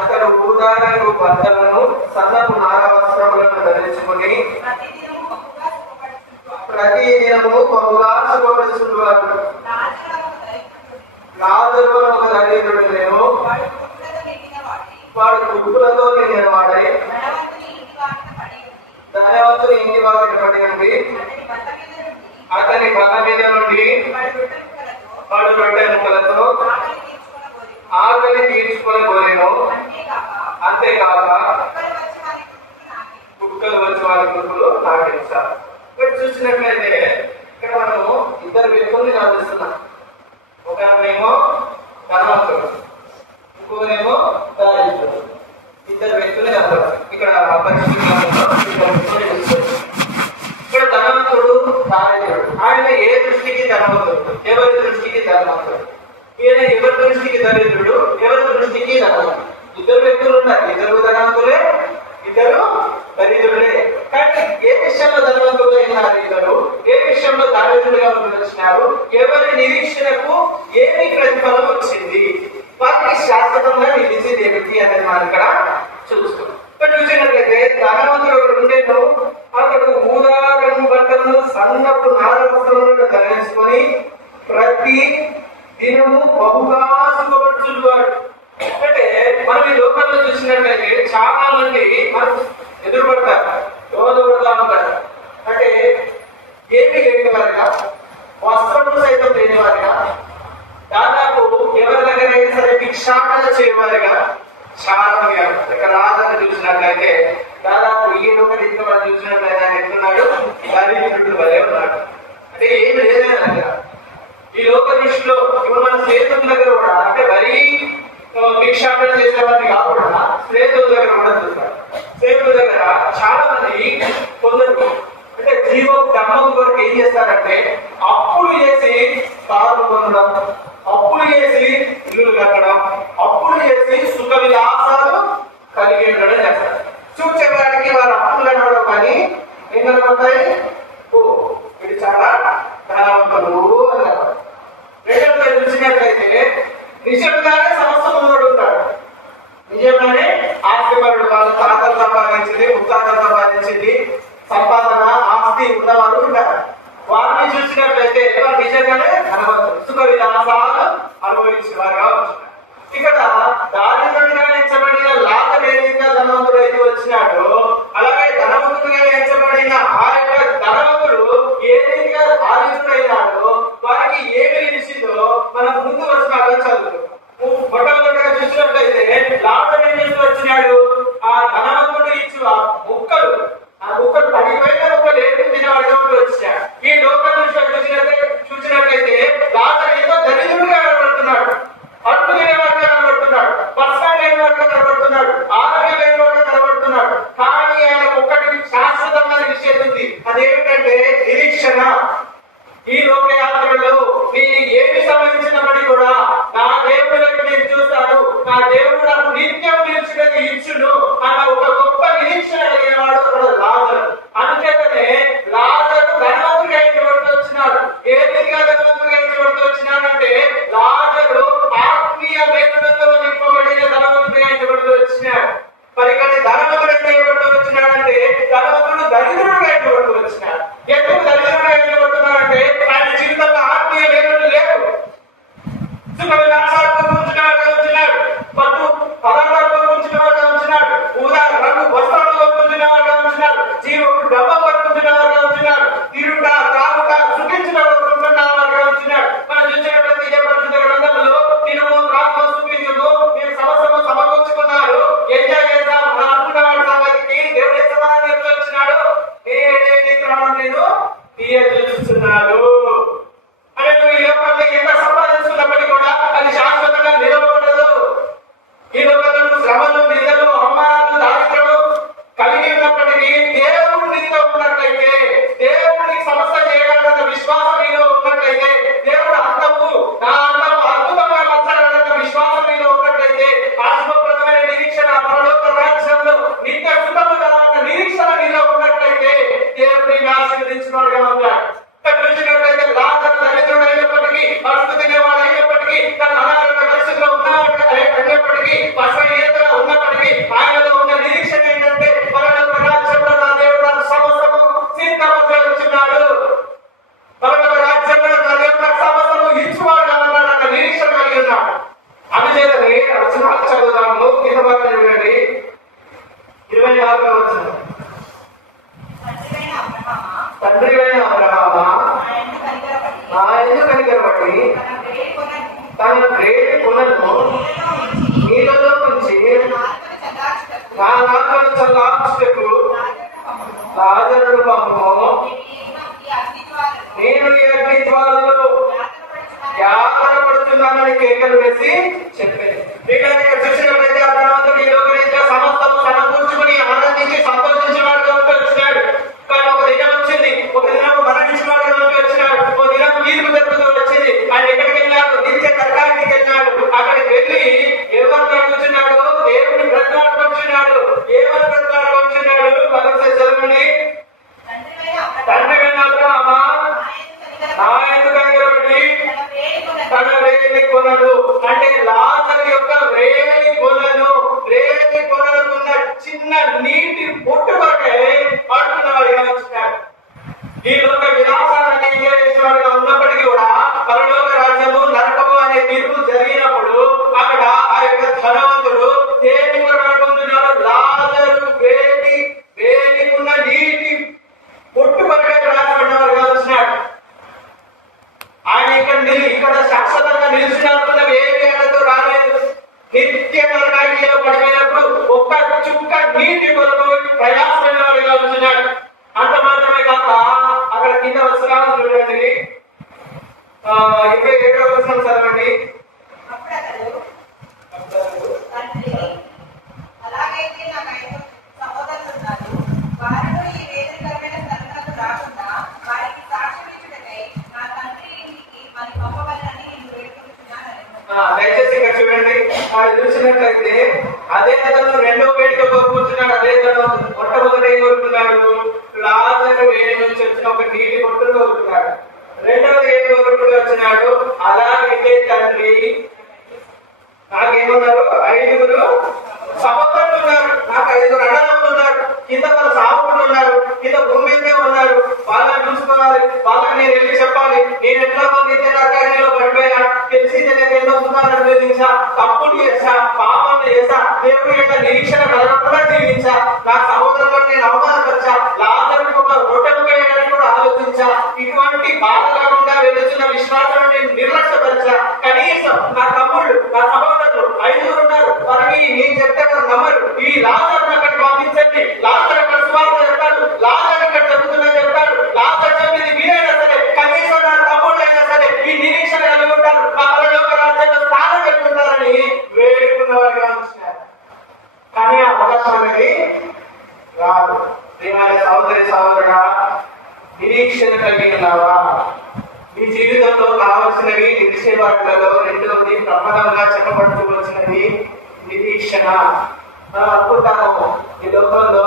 అతడు ఊదారంగు బట్టలను సన్నపు నార వస్త్రములను ధరించుకుని ప్రతి దినము బహుగా శుభపరుచువాడు. లాజరు ఒక దరిద్రుడు లేను, వాడు గుడ్డులతో నిండిన వాడై ధనవంతుని ఇంటి వాకిట పడి నుండి అతని బల్ల మీద నుండి వాడు రొట్టె ముక్కలతో ఆకలి తీర్చుకొని కోరేను. అంతేకాక కుక్కలు వచ్చి వారి కుక్కలు నాటించారు. ఇక్కడ చూసినట్లయితే ఇక్కడ మనము ఇద్దరు వ్యక్తుల్ని గమనిస్తున్నాం. ఒకరేమో ధనవంతుడు, ఇంకొకరేమో దరిద్రుడు. ఇద్దరు వ్యక్తుల్ని గమనిస్తాం. ఇక్కడ ఇక్కడ ధనవంతుడు దారిద్రుడు. ఆయన ఏ దృష్టికి ధనవంతుడు, ఎవరి దృష్టికి ధనవంతుడు? ఈయన ఎవరి దృష్టికి దరిద్రుడు, ఎవరి దృష్టికి ధనవంతుడు? ఇద్దరు వ్యక్తులు ఉన్నారు, ఇద్దరు ధనవంతులే, ఇద్దరు దరిద్రులే. కానీ ఏ విషయంలో ధనవంతులు అయినారు ఇద్దరు, ఏ విషయంలో దారిద్రులుగా వచ్చినారు? ఎవరి నిరీక్షణకు ఏమి ప్రతిఫలం వచ్చింది, వారికి శాశ్వతంగా నిలిచింది ఏమిటి అనేది మనం ఇక్కడ చూస్తున్నాం. ఇక్కడ చూసినట్లయితే ధనవంతుడు ఒకడు ఉండేను, అతడు ఊదా రంగు బట్టలను సన్నపు నార వస్త్రములను ధరించుకొని ప్రతి దినము బహుగా సుఖపడుచువాడు. అంటే మనం ఈ లోకంలో చూసినట్లయితే చాలా మంది మనం ఎదురుపడతారు, దోదపడతా ఉంటారు. అంటే ఏమి లేని వారిగా, వస్త్రములు సైతం లేని వారిగా, దాదాపు ఎవరి దగ్గర అయినా సరే భిక్షాటన చేయవారిగా చాలా మంది. ఇక్కడ రాజాన్ని చూసినట్లయితే దాదాపు ఈ లోక రీతిలో మనం చూసినట్లయితే ఆయన ఎట్లున్నాడు, దరిద్రుడు వలె ఉన్నాడు. అంటే ఏమి లేదైనా ఈ లోక దృష్టిలో ఇప్పుడు మన స్నేహితుల దగ్గర కూడా, అంటే మరీ భిక్షాటన చేసే వారిని కాకుండా స్నేహితుల దగ్గర కూడా చూస్తారు. స్నేహితుల దగ్గర చాలా మంది కొందరు అంటే జీవోపమం కొరకు ఏం చేస్తారంటే అప్పులు చేసి కారు కొనడం, అప్పులు చేసి ఇల్లు కట్టడం, అప్పులు చేసి సుఖ విలాసాలు కలిగి ఉండడం చేస్తారు. చూసేవాడికి వారు అప్పులు కట్టడం కానీ ఏం కనబడతాయి, ఓ ఇది చాలా ధనవంతులు అన్నారు. రెండో చూసినట్లయితే నిజంగానే సమస్య ఉన్నవాడు ఉంటాడు, నిజంగానే ఆస్తిపరుడు, వాళ్ళ తాతలు సంపాదించింది, ముత్తాతలు సంపాదించింది సంపాదన ఆస్తి ఉన్నవారు ఉంటారు. వారిని చూసినట్లయితే వారు నిజంగానే ధనవంతులు, సుఖ విలాసాలు అనుభవించిన వారుగా వచ్చినారు. ఇక్కడ దారిద్రుడిగా ఎంచబడిన లాజరు ఏ విధంగా ధనవంతుడు అయితే వచ్చినాడు, అలాగే ధనవంతుడిగా ఎంచబడిన ఆ యొక్క ధనవంతుడు ఏ విధంగా దారిద్రుడైనాడో వారికి ఏమి నిలిచిందో మనం ముందు వచ్చినాడో చదువు. మొట్టమొదటిగా చూసినట్లయితే లాజరు ఏం చేస్తూ వచ్చినాడు, ఆ ధనవంతుడు ఇచ్చి ముక్కలు, ఆ ముక్కలు పడిపోయిన ముక్కలు ఏమి తినవాడుగా వచ్చాడు. ఈ లోకం చూసినట్లయితే లాజరు ఏదో దరిద్రుడిగా కనబడుతున్నాడు, అట్టు లేనివాడుగా కనబడుతున్నాడు, వస్త్రం లేనివాడుగా కనబడుతున్నాడు, ఆరోగ్యం లేనివాడుగా కనబడుతున్నాడు. కానీ ఆయన ఒక్కటి శాశ్వతంగా నిలిచేది, అదేమిటంటే నిరీక్షణ. ఈ లోకయాత్రలో మీరు ఏమి సంబంధించినప్పటికీ కూడా నా దేవుడు నేను చూస్తాను, నా దేవుడు నాకు నిత్యం నిలిచినది ఇచ్చును అన్న ఒక గొప్ప నిరీక్షణ కలిగిన వాడు అక్కడ లాజరు. అందుచేతనే లాజరు ధనవంతుడిగా ఇంటిపడుతూ వచ్చినాడు. ఏ విధంగా ధనవంతుడిగా ఇంటిపడుతూ వచ్చినాడంటే లాజరు ఆత్మీయ వేదనతో నింపబడిన ధనవంతుడిగా ఇంటిపడుతూ వచ్చినాడు. మరి ఇక్కడ ధనవంతుడు ఎంత ఇంటిపడుతూ వచ్చినాడంటే ధనవంతుడు దరిద్రుడిగా ఇంటిపడుతూ వచ్చినాడు. ఎందుకు దరిద్రుడిగా ఇంటిపడుతున్నాడంటే ఆయన జీవితంలో ఆత్మీయ వేదనలు లేవు, సుఖ విలాసాలు కోరుకుంటున్నవాడుగా వచ్చినాడు, పట్టు పదార్థాలు కోరుకుంటున్నవాడుగా వచ్చినాడు, ఊదా రంగు వస్త్రాలు కోరుకుంటున్నవాడుగా నా దాంట్లో నుంచి లాస్ట్కు లాజరును పంపము, నేను ఈ అగ్ని జ్వాలలు యాతన పడుతున్నానని కేకలు వేసి చెప్పాను. ఇక్కడ చూసినట్లయితే ఆ ధనవంతుడు ఈ లోకరీత్యా సమస్తము సమకూర్చుకుని ఆనందించి సంతోషించిన వాడుగా వచ్చినాడు. కానీ ఒక దినం వచ్చింది, ఒక దినం మరణించిన వాడుగా వచ్చినాడు, ఒక దినం తీర్పు జరుగుతూ వచ్చింది. ఆయన ఎక్కడికి వెళ్ళాడు? నిత్య నరకానికి వెళ్ళాడు. అక్కడికి వెళ్ళి ఎవరిని అడుగుతున్నాడు? దేవుని బ్రతలాడుకుంటున్నాడు. ఏమని బ్రతలాడుకుంటున్నాడు? వలస జరుగుని తండ్రి వెళ్ళామా నా ఎందుకు కనగబడి తన వేలి కొనడు అంటే లాజరు యొక్క వేలి కొననుకున్న చిన్న నీటి పొట్టు కొరకే పడుతున్న వాడిగా వచ్చినాడు. ఈ లోక విలాసాన్ని ఎంజాయ్ చేసిన వాడిగా ఉన్నప్పటికీ కూడా పరలోక రాజ్యము నరకము అనే తీర్పు జరిగినప్పుడు అక్కడ ఆ యొక్క ధనవంతుడు దేని కొరకు అనుకుంటున్నాడు? లాజరు వేలికున్న నీటి పొట్టు కొరకే రాజపడిన వాడిగా వచ్చినాడు. ఆయన ఇక్కడ శాశ్వతంగా నిలిచినప్పుడు ఏమి అనతో రాలేదు. నిత్య నరకాగ్నిలో పడిపోయినప్పుడు ఒక్క చుక్క నీటి కొరకు ప్రయాసమైన వాడిగా ఉంటున్నాడు. అంత మాత్రమే కాక అక్కడ కింద వస్త్రాలు చూడండి, 27వ వచనం చదవండి. దయచేసి ఇక్కడ చూడండి. వాడు చూసినట్లయితే అదే అతను రెండవ వేడిక కోరుకుంటున్నాడు. అదే అతను మొట్టమొదటి ఏం కోరుకున్నాడు? లాజరు వేడి నుంచి వచ్చిన ఒక నీటి పొట్టును కోరుకున్నాడు. రెండవది ఏం కోరుకుంటూ వచ్చినాడు? అలాగైతే తండ్రి నాకేమన్నారు? 5 సహోదరులు ఉన్నారు, నాకు 5 అన్నదమ్ములు ఉన్నారు, కింద వాళ్ళ సాగులు ఉన్నారు, కింద భూమి మీదే ఉన్నారు. వాళ్ళని చూసుకోవాలి, వాళ్ళకి నేను వెళ్ళి చెప్పాలి. నేను ఎట్లా నిత్య నరకాగ్నిలో పడిపోయినా, తెలిసి తెలియక ఎన్నో సుఖాలను అనుభవించా, తప్పులు చేశా, పాపం చేశా, దేవుని యొక్క నిరీక్షణ కలగకుండా జీవించా, నా సహోదరులను నేను అవమానపరిచా, లాజరుకు ఒక రొట్టెను కూడా ఆలోచించా. ఇటువంటి బాధ కాకుండా వెళుతున్న విశ్వాసాలను నేను నిర్లక్ష్యపరిచా. కనీసం నా తమ్ముళ్ళు, నా సహోదరులు 5 ఉన్నారు, వారికి నేను చెప్తే నమ్మరు. ఈ లాజరును అక్కడికి పంపించండి, లాజరు అక్కడ సువార్త చెప్తాడు, లాజరు ఇక్కడ చెబుతున్నా చెప్తాడు, లాజరు చెప్పింది మీరైనా సరే, కనీసం నా తమ్ముళ్ళైనా సరే ఈ నిరీక్షణ కలిగి ఉంటారు, ఆ పరలోక రాజ్యంలో స్థానం పెట్టుకుంటారని వేడుకున్న వారిగా ఉంటున్నారు. కానీ ఆ అవకాశం అనేది రాదు. ప్రియమైన సహోదరుడా, నిరీక్షణ కలిగి ఉన్నావా? మీ జీవితంలో కావలసినవి నిలిచే వాటిలో రెండవది ప్రమాదంగా చెప్పబడుతూ వచ్చినది నిరీక్షణ. మనం అనుకుంటాము ఈ లోకంలో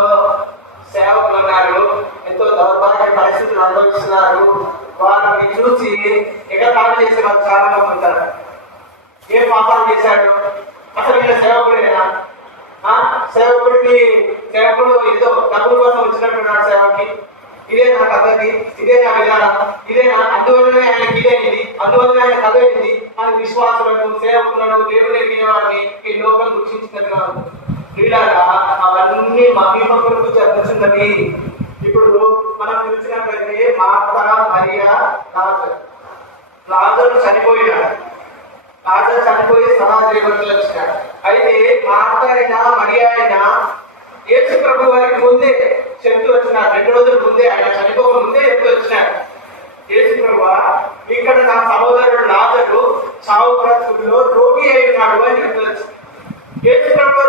సేవకులు ఉన్నారు, ఎంతో దౌర్భాగ్య పరిస్థితులు అనుభవిస్తున్నారు, వారిని చూసి ఎగతాళి చేసే వాళ్ళు చాలా మంది ఉంటారు. ఏం పాపాలు చేశాడు? అసలు వీళ్ళ సేవకుడేనా? సేవకుడు ఏదో డబ్బుల కోసం వచ్చినట్టున్నాడు సేవకి. ఇదే నా పద్ధతి, ఇదే నా విధానం, ఇదే నా అందువల్లనే ఆయనకి ఇదేంది, అందువల్లనే ఆయన కథయింది అని విశ్వాసులను, సేవకులను, దేవుని ఎరిగిన వారిని ఈ లోకం దూషించినది కాదు. ఇలాగా అవన్నీ మహిమ కొరకు జరుగుతున్నది. ఇప్పుడు మనం చూసినట్లయితే మార్తా, మరియా, లాజరు చనిపోయినాడు. లాజరు చనిపోయి సమాధి వచ్చినాడు. అయితే మార్తా అయినా మరియా అయినా యేసు ప్రభు వారికి ముందే చెప్తూ వచ్చినాడు. 2 రోజుల ముందే, ఆయన చనిపోక ముందే చెప్తూ వచ్చినాడు. యేసు ప్రభు ఇక్కడ నా సహోదరుడు లాజరు చావు బ్రతుకుల్లో రోగి అయి ఉన్నాడు అని చెప్తూ వచ్చింది. యేసు ప్రభు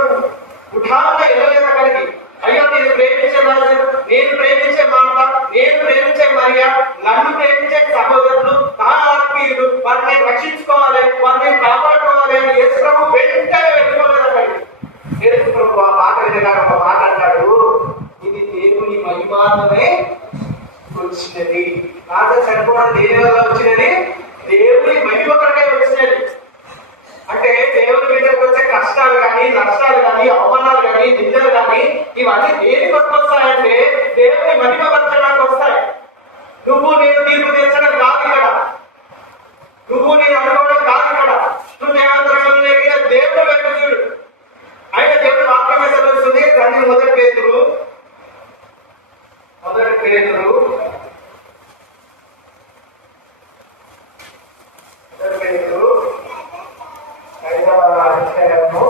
ఉఠాలుగా వెళ్ళలేదు అక్కడికి. అయ్యో నేను ప్రేమించే లాజరు, నేను ప్రేమించే మార్తా, నేను ప్రేమించే మరియా, నన్ను ప్రేమించే సహోదరులు, నా ఆత్మీయులు, వారిని రక్షించుకోవాలి, వారిని కాపాడుకోవాలి అని యేసు ప్రభు వెంటనే వెళ్ళిపోలేదు అక్కడికి. యేసు ప్రభు ఆ మాట వినగానే ఒక మాట అంటాడు, ఇది దేవుని మహిమాత్మమే వచ్చినది. లాజరు చనిపోవడం దేని వల్ల వచ్చినది? దేవుని మహిమ కొరకే వచ్చినది. అంటే దేవుని బిడ్డకు వచ్చే కష్టాలు కానీ, నష్టాలు కానీ, అవమానాలు కానీ, నిందలు కానీ ఇవన్నీ దేనికి వస్తాయంటే దేవుని మహిమ పరచడానికి వస్తాయి. నువ్వు నేను తీర్పు తీర్చడం కాదు ఇక్కడ, నువ్వు నేను అనుకోవడం కాదు ఇక్కడ. నువ్వు దేవంతరంలో జరిగిన దేవుడు వైపు చూడు. ఆయన దేవుడు వాక్యమే చదువుతుంది. కానీ మొదటి పేతురు 5వ అధ్యాయము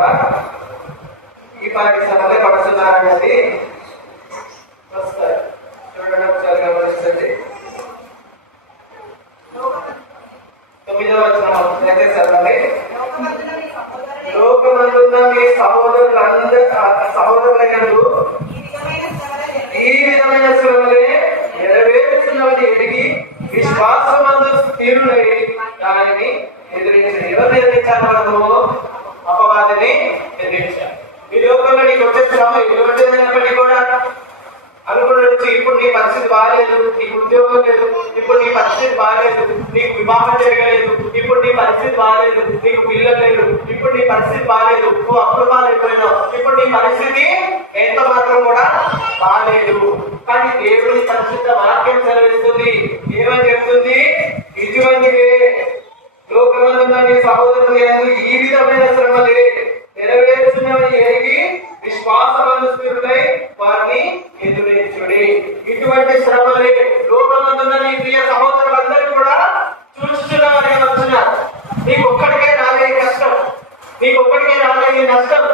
కూడా ఈ పరిశ్రమలే పడుతున్నారనేది వస్తాయి. చూడండి ఒకసారి గమనించండి. 9వ వచనం అయితే చదవండి. లోకమందున్న మీ సహోదరులందరూ ఈ విధమైన శ్రమలే నెరవేరుతున్నవని ఎరిగి విశ్వాసమందు స్థిరులై దానిని ఎదిరించారు. ఎవరు ఎదిరించాలి? మనము అపవాదిని ఎదిరించాలి. ఈ లోకంలో నీకు వచ్చే శ్రమ ఎటువంటిదైనప్పటికీ కూడా అనుకున్నట్టు ఇప్పుడు నీ పరిస్థితి బాగాలేదు, నీకు ఉద్యోగం లేదు, ఇప్పుడు నీ పరిస్థితి బాగాలేదు, నీకు వివాహం జరగలేదు, ఇప్పుడు నీ పరిస్థితి బాగాలేదు, నీకు పిల్లలు లేదు, ఇప్పుడు నీ పరిస్థితి బాగాలేదు, నువ్వు అప్రూపాలైపోయినావు, ఇప్పుడు నీ పరిస్థితి ఎంత మాత్రం కూడా బాగాలేదు. కానీ దేవుడి పరిశుద్ధ వాక్యం సెలవిస్తుంది. ఏమని చెప్తుంది? ఇటువంటివే లోకమందున్న మీ సహోదరులు ఈ విధమైన శ్రమలే నెరవేరుతున్నవని ఎరిగి విశ్వాసమందులై వారిని ఎదురించుడి. ఇటువంటి శ్రమలే లోకమందున్న నీ ప్రియ సహోదరులందరూ కూడా చూస్తున్నవారిగా వస్తున్నారు. నీకు ఒక్కడికే రాలే కష్టం, నీకు ఒక్కడికే రాలే ఈ నష్టం,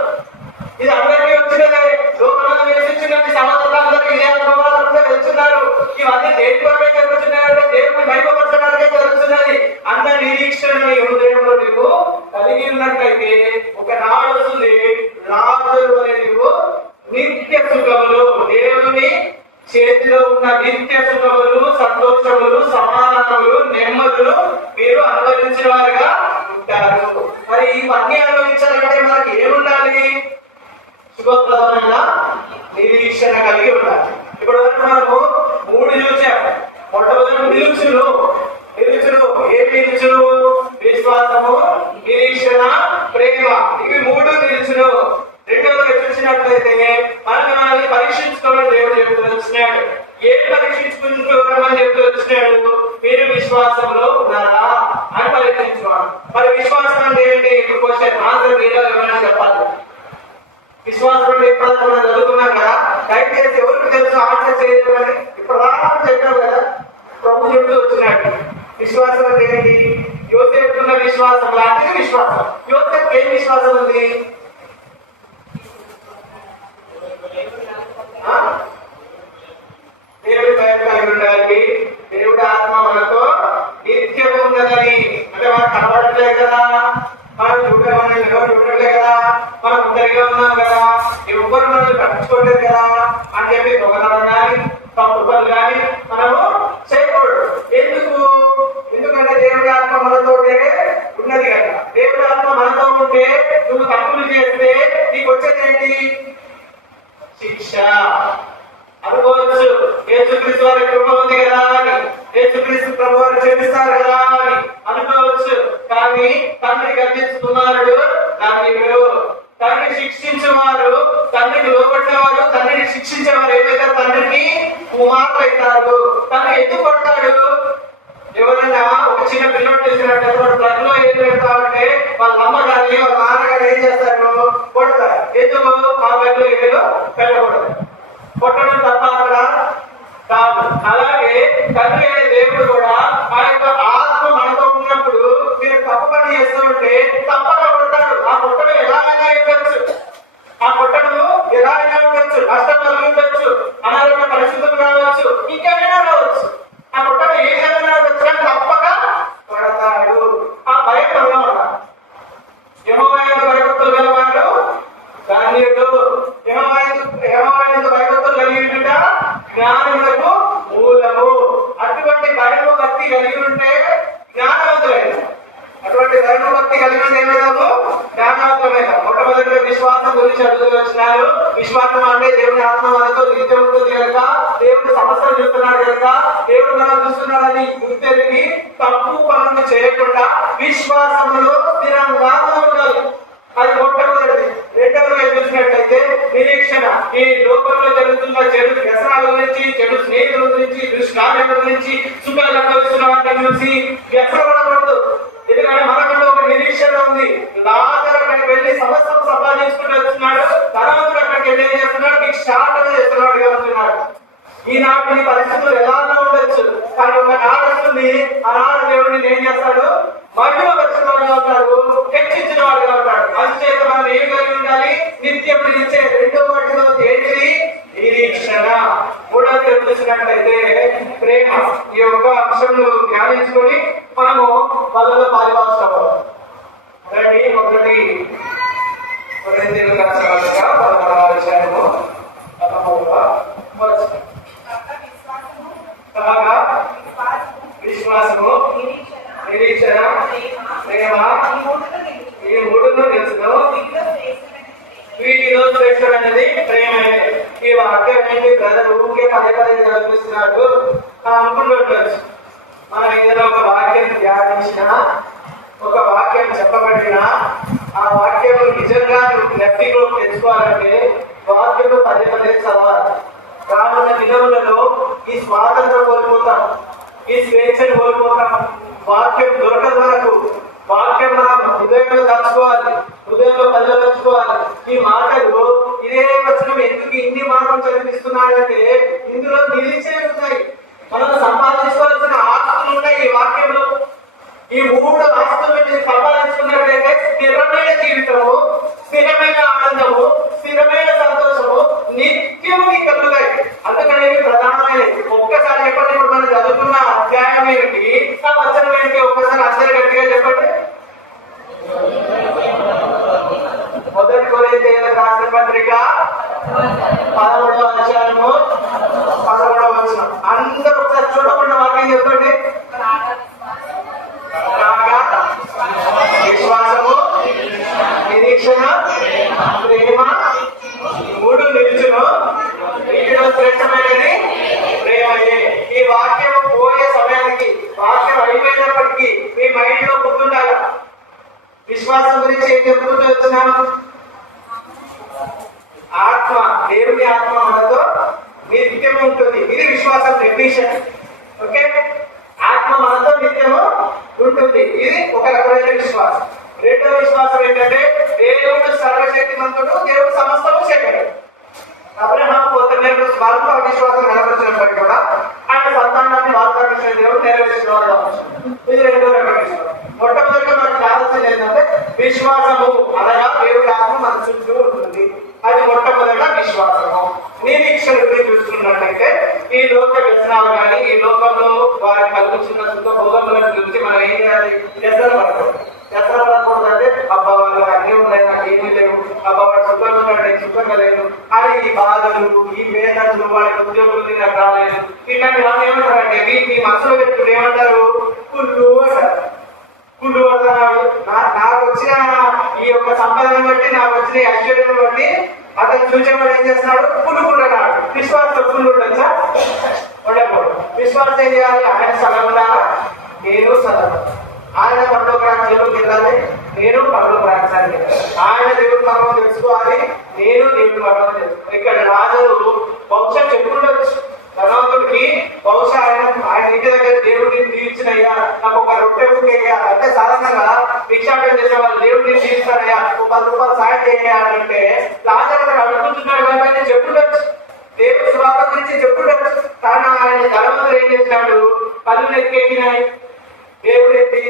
ఇది అందరికీ వచ్చినదే. లోకంలో నివసించిన సహోదరులందరూ ఇదే అనుభవాలతో వెళ్తున్నారు. ఇవన్నీ దేని కొరకే జరుగుతున్నాయంటే దేవుని మహిమపరచడానికే జరుగుతున్నది అన్న నిరీక్షణ హృదయంలో నీవు కలిగి ఉన్నట్లయితే ఒక నాడు వస్తుంది, లాజరు అనే నీవు నిత్య సుఖములు, దేవుని చేతిలో ఉన్న నిత్య సుఖములు, సంతోషములు, సమాధానములు, నెమ్మదులు మీరు అనుభవించిన వారుగా ఉంటారు. మరి ఇవన్నీ అనుభవించాలంటే మనకి ఏముండాలి? శుభప్రదమైన నిరీక్షణ కలిగి ఉండాలి. ఇప్పుడు మనము 3 చూసాము. మొట్టమొదటి నిరీక్షలు. ఏ నిరీక్షలు? విశ్వాసము, నిరీక్షణ, ప్రేమ. ఇవి 3 నిరీక్షలు. రెండవది చూసినట్లయితే మనల్ని పరీక్షించుకోవడం దేవుడు చెబుతూ వచ్చినాడు. ఏం పరీక్షించుకోవడం చెబుతూ వచ్చినాడు? మీరు విశ్వాసంలో ఉన్నారా అని పరీక్షించుకోవాలి. మరి విశ్వాసం అంటే ఏంటి? ఇప్పుడు క్వశ్చన్ ఆన్సర్ మీలో ఏమైనా చెప్పాలి. విశ్వాసం అంటే ఇప్పుడు మనం చదువుకున్నాం కదా, దయచేసి ఎవరికి తెలుసు ఆన్సర్ చేయలేమని ఇప్పుడు రావడం చెప్పారు కదా, ప్రభు చెబుతూ వచ్చినట్టు. విశ్వాసం అంటే ఏంటి? యోసేపు ఉన్న విశ్వాసం లాంటిది విశ్వాసం. యోసేపు ఏం విశ్వాసం ఉంది? దేవుడి భయం కలిగి ఉండాలి. దేవుడి ఆత్మ మనతో నిత్యం ఉన్నదని. అంటే మనకు కనబడట్లేదు కదా, మనం చూడట్లేదు కదా, మనం ఒంటరిగా ఉన్నాం కదా, ఎవరు మనల్ని పట్టించుకోలేదు కదా అని చెప్పి దొంగతనం కానీ తప్పు పనులు కానీ మనము చేయకూడదు. ఎందుకంటే దేవుడి ఆత్మ మనతో ఉన్నది కదా. దేవుడి ఆత్మ మనతో ఉంటే నువ్వు తప్పులు చేస్తే నీకు వచ్చేది ఏంటి? శిక్ష అనుకోవచ్చు. యేసుక్రీస్తు వారి కృప ఉంది కదా అని, యేసుక్రీస్తు ప్రభు వారు క్షమిస్తారు కదా అని అనుకోవచ్చు. కానీ తండ్రి గర్జిస్తున్నారు దాన్ని తండ్రి శిక్షించేవారు, తండ్రికి లోపడినవారు, తండ్రిని శిక్షించేవారు ఏదైతే తండ్రికి కుమారులు అవుతారు. తండ్రి ఎందుకు కొడతాడు? ఎవరైనా ఒక చిన్న పిల్లలు చేసినట్టు బ్లడ్లో ఏం పెడతామంటే వాళ్ళ అమ్మ గారి వాళ్ళ నాన్నగారు ఏం చేస్తారు? కొడతారు. ఎందుకు? మా బ్లడ్లో ఏదో పెట్టకూడదు. కొట్టడం తప్ప అక్కడ కాదు. అలాగే తండ్రి అనే దేవుడు కూడా ఆ యొక్క ఆత్మ మనతో ఉన్నప్పుడు మీరు తప్పు పని చేస్తూ ఉంటే తప్పక కొడతాడు. ఆ కొట్టడం ఎలాగైనా ఉండొచ్చు, ఆ కొట్టడం ఎలాగైనా ఉండొచ్చు, నష్టం కలిగించవచ్చు, అనారోగ్య పరిస్థితులు రావచ్చు, ఇంకేమైనా రావచ్చు. ఆ కొట్టడం ఏదైనా ఉండొచ్చు కానీ తప్పక కొడతాడు. ఆ భయం అన్నమాట. యెహోవా భయభక్తులు గలవాడు ధన్యుడు. యెహోవా భయభక్తులు కలిగి జ్ఞానములకు మూలము. అటువంటి భయము భక్తి కలిగి ఉంటే జ్ఞానవంతులైన. అటువంటి భయము భక్తి కలిగి ఉంటే ఏమైనాము? జ్ఞానవంతులైన. మొట్టమొదటిగా విశ్వాసం గురించి అడుగుతూ వచ్చినారు. విశ్వాసం అంటే దేవుని ఆత్మ మనతో నిత్యం ఉంటుంది కనుక, దేవుడు సమస్యలు చూస్తున్నాడు కనుక, దేవుడు మనం చూస్తున్నాడని గుర్తెరిగి తప్పు పనులు చేయకుండా విశ్వాసంలో స్థిరంగా ఉండాలి. అది మొట్టమొదటిది. రెండవది చూసినట్లయితే నిరీక్షణ. ఈ లోకంలో జరుగుతున్న చెడు వ్యసనాల గురించి, చెడు స్నేహితుల గురించి, దుష్కార్యాల గురించి, సుఖాలు అనుభవిస్తున్న వాటిని చూసి వ్యసనపడకూడదు. ఎందుకంటే మనకంటే ఒక నిరీక్షణ ఉంది. లాజరు అక్కడికి వెళ్ళి సమస్యను సంపాదించుకుంటూ వస్తున్నాడు, ధనవంతుడు అక్కడికి వెళ్ళి ఏం చేస్తున్నాడు? భిక్షాటన చేస్తున్నాడు వెళ్తున్నాడు. ఈనాటి నీ పరిస్థితులు ఎలానో ఉండొచ్చు, కానీ ఒక నాడు వస్తుంది, ఆనాడు దేవుడిని ఏం చేస్తాడు? మహిమపరిచినవాడుగా ఉంటాడు, హెచ్చించిన వాడుగా ఉంటాడు. అందుచేత మనం ఏం కలిగి ఉండాలి? నిత్యం నిలిచే రెండో వాటిలో ఏంటిది? నిరీక్షణ. మూడవది చూసినట్లయితే ప్రేమ. ఈ యొక్క అంశంను ధ్యానించుకొని మనము వాళ్ళలో పాలివాల్సిన ఒకటి కొరింథీయులకు రాసిన పత్రిక 11వ అధ్యాయము 13వ వచనం. కాగా విశ్వాసము, నిరీక్షణ, ప్రేమ ఈ మూడును తెలుసును. వీటిలో శ్రేష్ఠమైనది ప్రేమే. ఈ వాక్యం ఏంటి బ్రదర్ ఊరికే పదే కనిపిస్తున్నట్టు అనుకుంటుండొచ్చు. మనం ఏదైనా ఒక వాక్యం ధ్యానించిన, ఒక వాక్యం చెప్పబడినా ఆ వాక్యం నిజంగా లెఫ్టిలో తెచ్చుకోవాలంటే వాక్యం పదే చదవాలి. రానున్న దినములలో ఈ స్వాతంత్రం కోల్పోతాం, ఈ స్వేచ్ఛను కోల్పోతాం. వాక్యం దొరకదు వరకు వాక్యం మనం హృదయంలో దాచుకోవాలి, హృదయంలో పల్లెపరుచుకోవాలి. ఈ మాటలు ఇదే వచనం ఎందుకు ఇన్ని మాటలు చదివిస్తున్నాయంటే ఇందులో నిలిచే ఉంటాయి. మనం సంపాదించుకోవాల్సిన ఆస్తులు ఉన్నాయి ఈ వాక్యంలో. ఈ 3 ఆస్తులు మీరు సంపాదించుకున్నట్లయితే స్థిరమైన జీవితము, స్థిరమైన ఆనందము, స్థిరమైన సంతోషము నిత్యము మీ కలుగుతాయి. అందుకని ప్రధానమైనది ఒక్కసారి చెప్పండి. ఇప్పుడు మనం చదువుతున్న అధ్యాయం ఏంటి, ఆ వచనం ఏంటి? ఒక్కసారి అందరు గట్టిగా చెప్పండి. మొదటి కొరింథీయులకు రాసిన పత్రిక 11వ అధ్యాయము 13వ వచనం. అందరూ ఒకసారి చూడకుండా వాక్యం చెప్పండి. విశ్వాసము, నిరీక్షణ, ప్రేమ మూడు నిలుచును. వీటిలో శ్రేష్టమైనది ప్రేమయే. ఈ వాక్యం పోయే సమయానికి, వాక్యం అయిపోయినప్పటికీ మీ మైండ్ లో గుర్తుండాలి. విశ్వాసం గురించి ఏం చెప్పుకుంటూ వచ్చినాను? ఆత్మ, దేవుని ఆత్మ మనతో నిత్యం ఉంటుంది. ఇది విశ్వాసం డెఫినిషన్. ఓకే, ఆత్మ మనతో నిత్యము ఉంటుంది. ఇది ఒక రకమైన విశ్వాసం. రెండవ విశ్వాసం ఏంటంటే దేవుడు సర్వశక్తిమంతుడు, దేవుడు సమస్తము చేయగలడు. అబ్రహాము కొత్తిమీర వాళ్ళకు అవిశ్వాసం కనపరిచినప్పటికీ కూడా ఆయన సంతానాన్ని వాగ్దానం దేవుడు నెరవేర్చిన వాడు కావచ్చు. ఇది రెండో రకమైన విశ్వాసం. మొట్టమొదటిగా మనకు కావాల్సింది ఏంటంటే విశ్వాసము, అనగా దేవుడి ఆత్మ మన చుట్టూ ఉంటుంది. అది మొట్టమొదటిగా విశ్వాసము. నిరీక్షణ గురించి చూసుకున్నట్లయితే ఈ లోక వ్యసనాలు కానీ, ఈ లోకంలో వారి కలుగుతున్న సుఖ భోగముల గురించి మనం ఏం చేయాలి? వ్యసనం పడకూడదు. వ్యసనం పడకూడదు అంటే అబ్బా వాళ్ళు అన్నీ ఉన్నాయి, నాకు ఏమీ లేవు, అబ్బా వాడు సుఖంగా ఉన్నాడు, సుఖంగా లేదు అని ఈ బాధలు, ఈ వేదనలు, వాడి ఉద్యోగులు నాకు రాలేదు, ఇట్లాంటి వాళ్ళు ఏమంటారంటే మీ మనసులో పెట్టుకుని ఏమంటారు? కుళ్ళు అంటారు. కుళ్ళు పడుతున్నాడు. నాకు వచ్చిన ఈ యొక్క సంపాదన బట్టి, నాకు వచ్చిన ఐశ్వర్యం బట్టి అతను చూసేవాడు ఏం చేస్తున్నాడు? కుళ్ళుకుంటున్నాడు. విశ్వాసం కుళ్ళు ఉండొచ్చా? ఉండకూడదు. విశ్వాసం ఏం చేయాలి? ఆయన స్థలం ఉండాలా, నేను స్థలం. ఆయన పరలోక రాజ్యంలోకి వెళ్ళాలి, నేను పరలోక రాజ్యానికి వెళ్ళాలి. ఆయన దేవుడి మర్మం తెలుసుకోవాలి, నేను దేవుడి మర్మం తెలుసుకోవాలి. ఇక్కడ రాజులు బహుశా చెప్పుకుండొచ్చు ధనవంతుడికి, బహుశా ఆయన ఇంటి దగ్గర దేవుడిని తీర్చినయ్యా, నాకు ఒక రొట్టె ముక్కయ్యా అంటే సాధారణంగా భిక్షాటం చేసే వాళ్ళు దేవుడిని తీర్చారయ్యా, ఒక 10 రూపాయలు సాయం చేయ్యా అంటే రాజు అడుగుతున్నాడు కాబట్టి చెప్పుండొచ్చు, దేవుడి స్వార్థ గురించి చెప్పుండొచ్చు. కానీ ఆయన ధనవంతుడు ఏం చేసినాడు? కళ్ళు ఎక్కేగినాయి, దేవుడు ఎత్తి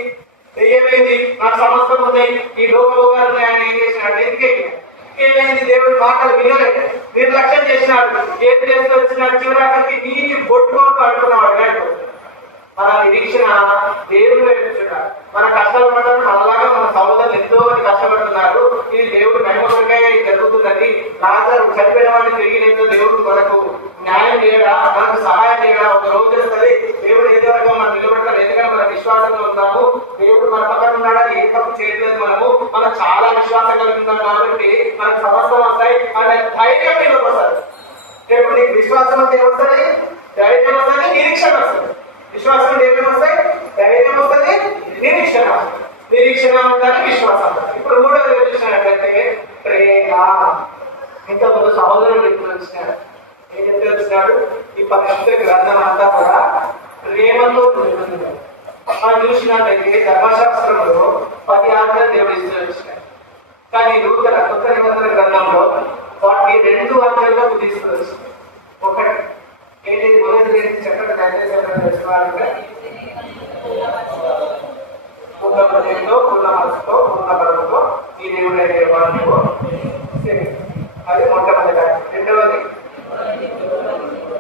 దెయ్యమైంది, నాకు సమస్తం ఉన్నాయి, ఈ లోకభోగాలను ఆయన ఏం చేసినాడు? ఎందుకెక్కినాడు. ఏమైంది? దేవుడి మాటలు వినలేదు, నిర్లక్ష్యం చేసినాడు. ఏం చేస్తూ వచ్చినాడు? చివరికి నీటి బొట్టుకోకు అడుగుతున్నాడు. మన నిరీక్షణ దేవుడు వేయించున్నాడు. మన కష్టాలు పడ్డారు, అలాగా మన సహోదరులు ఎంతో మంది కష్టపడుతున్నారు. ఇది దేవుడు మహిమగా జరుగుతున్నది. లాజరు చనిపోయిన వాడిని తిరిగినంతో దేవుడు మనకు న్యాయం చేయడా, మనకు సహాయం చేయడా? ఒక రోజు వస్తుంది దేవుడు ఏదో రకంగా మనం నిలబడతాం. ఎందుకంటే మన విశ్వాసంగా ఉన్నాము, దేవుడు మన పక్కన ఉన్నాడా, ఏ తప్పు చేయట్లేదు, మనం చాలా విశ్వాసం కలిగి ఉన్నాం కాబట్టి మనకు సమస్యలు వస్తాయి అనే ధైర్యం నిలబడతారు. రేపు నీకు విశ్వాసం అంటే వస్తుంది, ధైర్యం వస్తుంది, నిరీక్షణ వస్తుంది. విశ్వాసం ఏమేమి వస్తాయి? ధైర్యం వస్తుంది, నిరీక్షణ. నిరీక్షణ ఉండాలి, విశ్వాసం. ఇప్పుడు మూడోది చూసినట్లయితే ప్రేమ. ఇంతకుముందు సహోదరుడు ఎప్పుడు వచ్చినాడు? ఏం చెప్తే వచ్చినాడు? ఈ పరిశుద్ధ గ్రంథం అంతా కూడా ప్రేమతో ఉంటుంది. మనం చూసినట్లయితే ధర్మశాస్త్రంలో 10 ఆజ్ఞలు దేవుడు ఇస్తూ వచ్చినాడు. కానీ నూతన కొత్త నిబంధన గ్రంథంలో వాటిని 2 ఆజ్ఞలుగా తీసుకు వచ్చింది. ఒకటి ఏంటి? మొదటి చెప్పండి, దయచేసి తెలుసుకోవాలంటే ఈ దేవుడైన యెహోవాను సేవించు. అది మొట్టమొదటి. రెండవది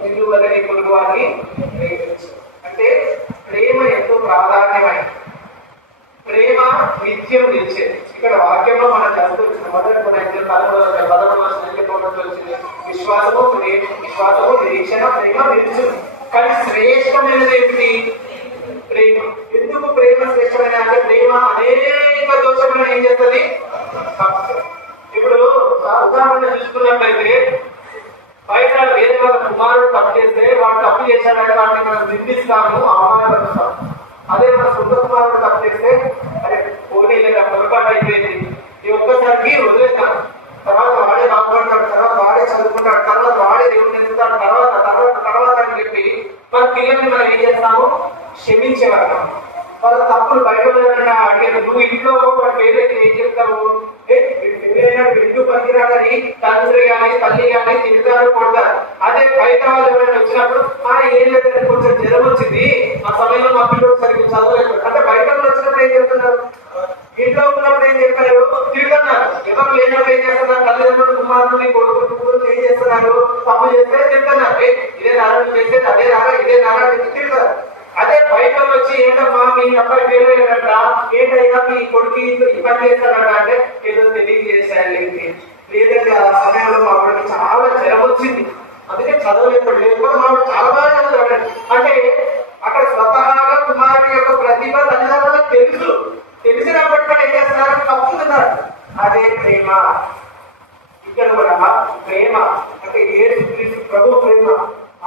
నిన్ను వల్ల నీ పొరుగువారిని ప్రేమించు. అంటే ప్రేమ ఎంతో ప్రాధాన్యమైనది. ప్రేమ నిత్యం నిలిచేది. ఇక్కడ వాక్యంలో మనం చదువుతున్న మొదటి పదమూడవ వచ్చింది విశ్వాసము విశ్వాసము నిరీక్షణ ప్రేమ నిలుచుంది. కానీ శ్రేష్టమైనది ఏమిటి? ప్రేమ. ఎందుకు ప్రేమ శ్రేష్టమైన అంటే ప్రేమ అనేక దోషములను ఏం చేస్తుంది? ఇప్పుడు ఉదాహరణ చూసుకున్నట్లయితే బయట వేరే వాళ్ళ కుమారుడు తప్పు చేస్తే వాడు తప్పు చేశాడంటే వాటిని మనం నిందిస్తాము, అవమానపరుస్తాము. అదే మన సొంత కుమారుడు తప్పు చేస్తే అరే పోనీ లేదా పొరపాటు అయిపోయింది ఈ ఒక్కసారికి వదిలేస్తాను, తర్వాత వాడే బాగుపడతాడు, తర్వాత వాడే చదువుకుంటాడు, తర్వాత వాడే దేవుడిని ఎదుగుతాడు, తర్వాత తర్వాత తర్వాత అని చెప్పి మన పిల్లల్ని మనం ఏం చేస్తాము? క్షమించేవాళ్ళం. వాళ్ళ తప్పులు బయట అడిగారు. నువ్వు ఇంట్లో వేరే ఏం చెప్తావు? ఎందుకు పనికిరాడని తండ్రి కానీ తల్లి కానీ తింటారు కొడతారు. అదే బయట వాళ్ళు ఎవరైనా వచ్చినప్పుడు ఏం లేదంటే కొంచెం జ్వరం వచ్చింది, ఆ సమయంలో మా పిల్లలు సరిగ్గా చదవలేదు అంటే బయట వచ్చినప్పుడు ఏం చెప్తున్నారు? ఇంట్లో ఉన్నప్పుడు ఏం చెప్పారు? తిడుతున్నారు. ఎవరు లేనప్పుడు ఏం చేస్తున్నారు? తల్లిదండ్రులు కుమారుని కొడుకు ఏం చేస్తున్నారు? తప్పు చేస్తే తిడుతున్నారు. ఇదే నారాయణ చేసేది, అదే నారాయణ ఇదే నారాయణ తిడుతున్నారు. అదే బయట వచ్చి ఏంటమ్మా మీ అబ్బాయి పేరు ఏంటంట, ఏంటైనా మీ కొడుకు ఈ పని చేస్తాడంట అంటే ఏదో తెలియజేశాడు. లేదంటే ఆ సమయంలో మా వాడికి చాలా జ్వరం వచ్చింది, అందుకే చదవలేకపోతే లేకపోతే మా వాడు చాలా బాగా చదువుతాడు అంటే అక్కడ స్వతహాగా కుమారుడి యొక్క ప్రతిభ తల్లిదండ్రులకు తెలుసు. తెలిసినప్పటికీ ఏం చేస్తున్నారు? తప్పుతున్నారు. అదే ప్రేమ. ఇక్కడ కూడా ప్రేమ అంటే యేసు ప్రభు ప్రేమ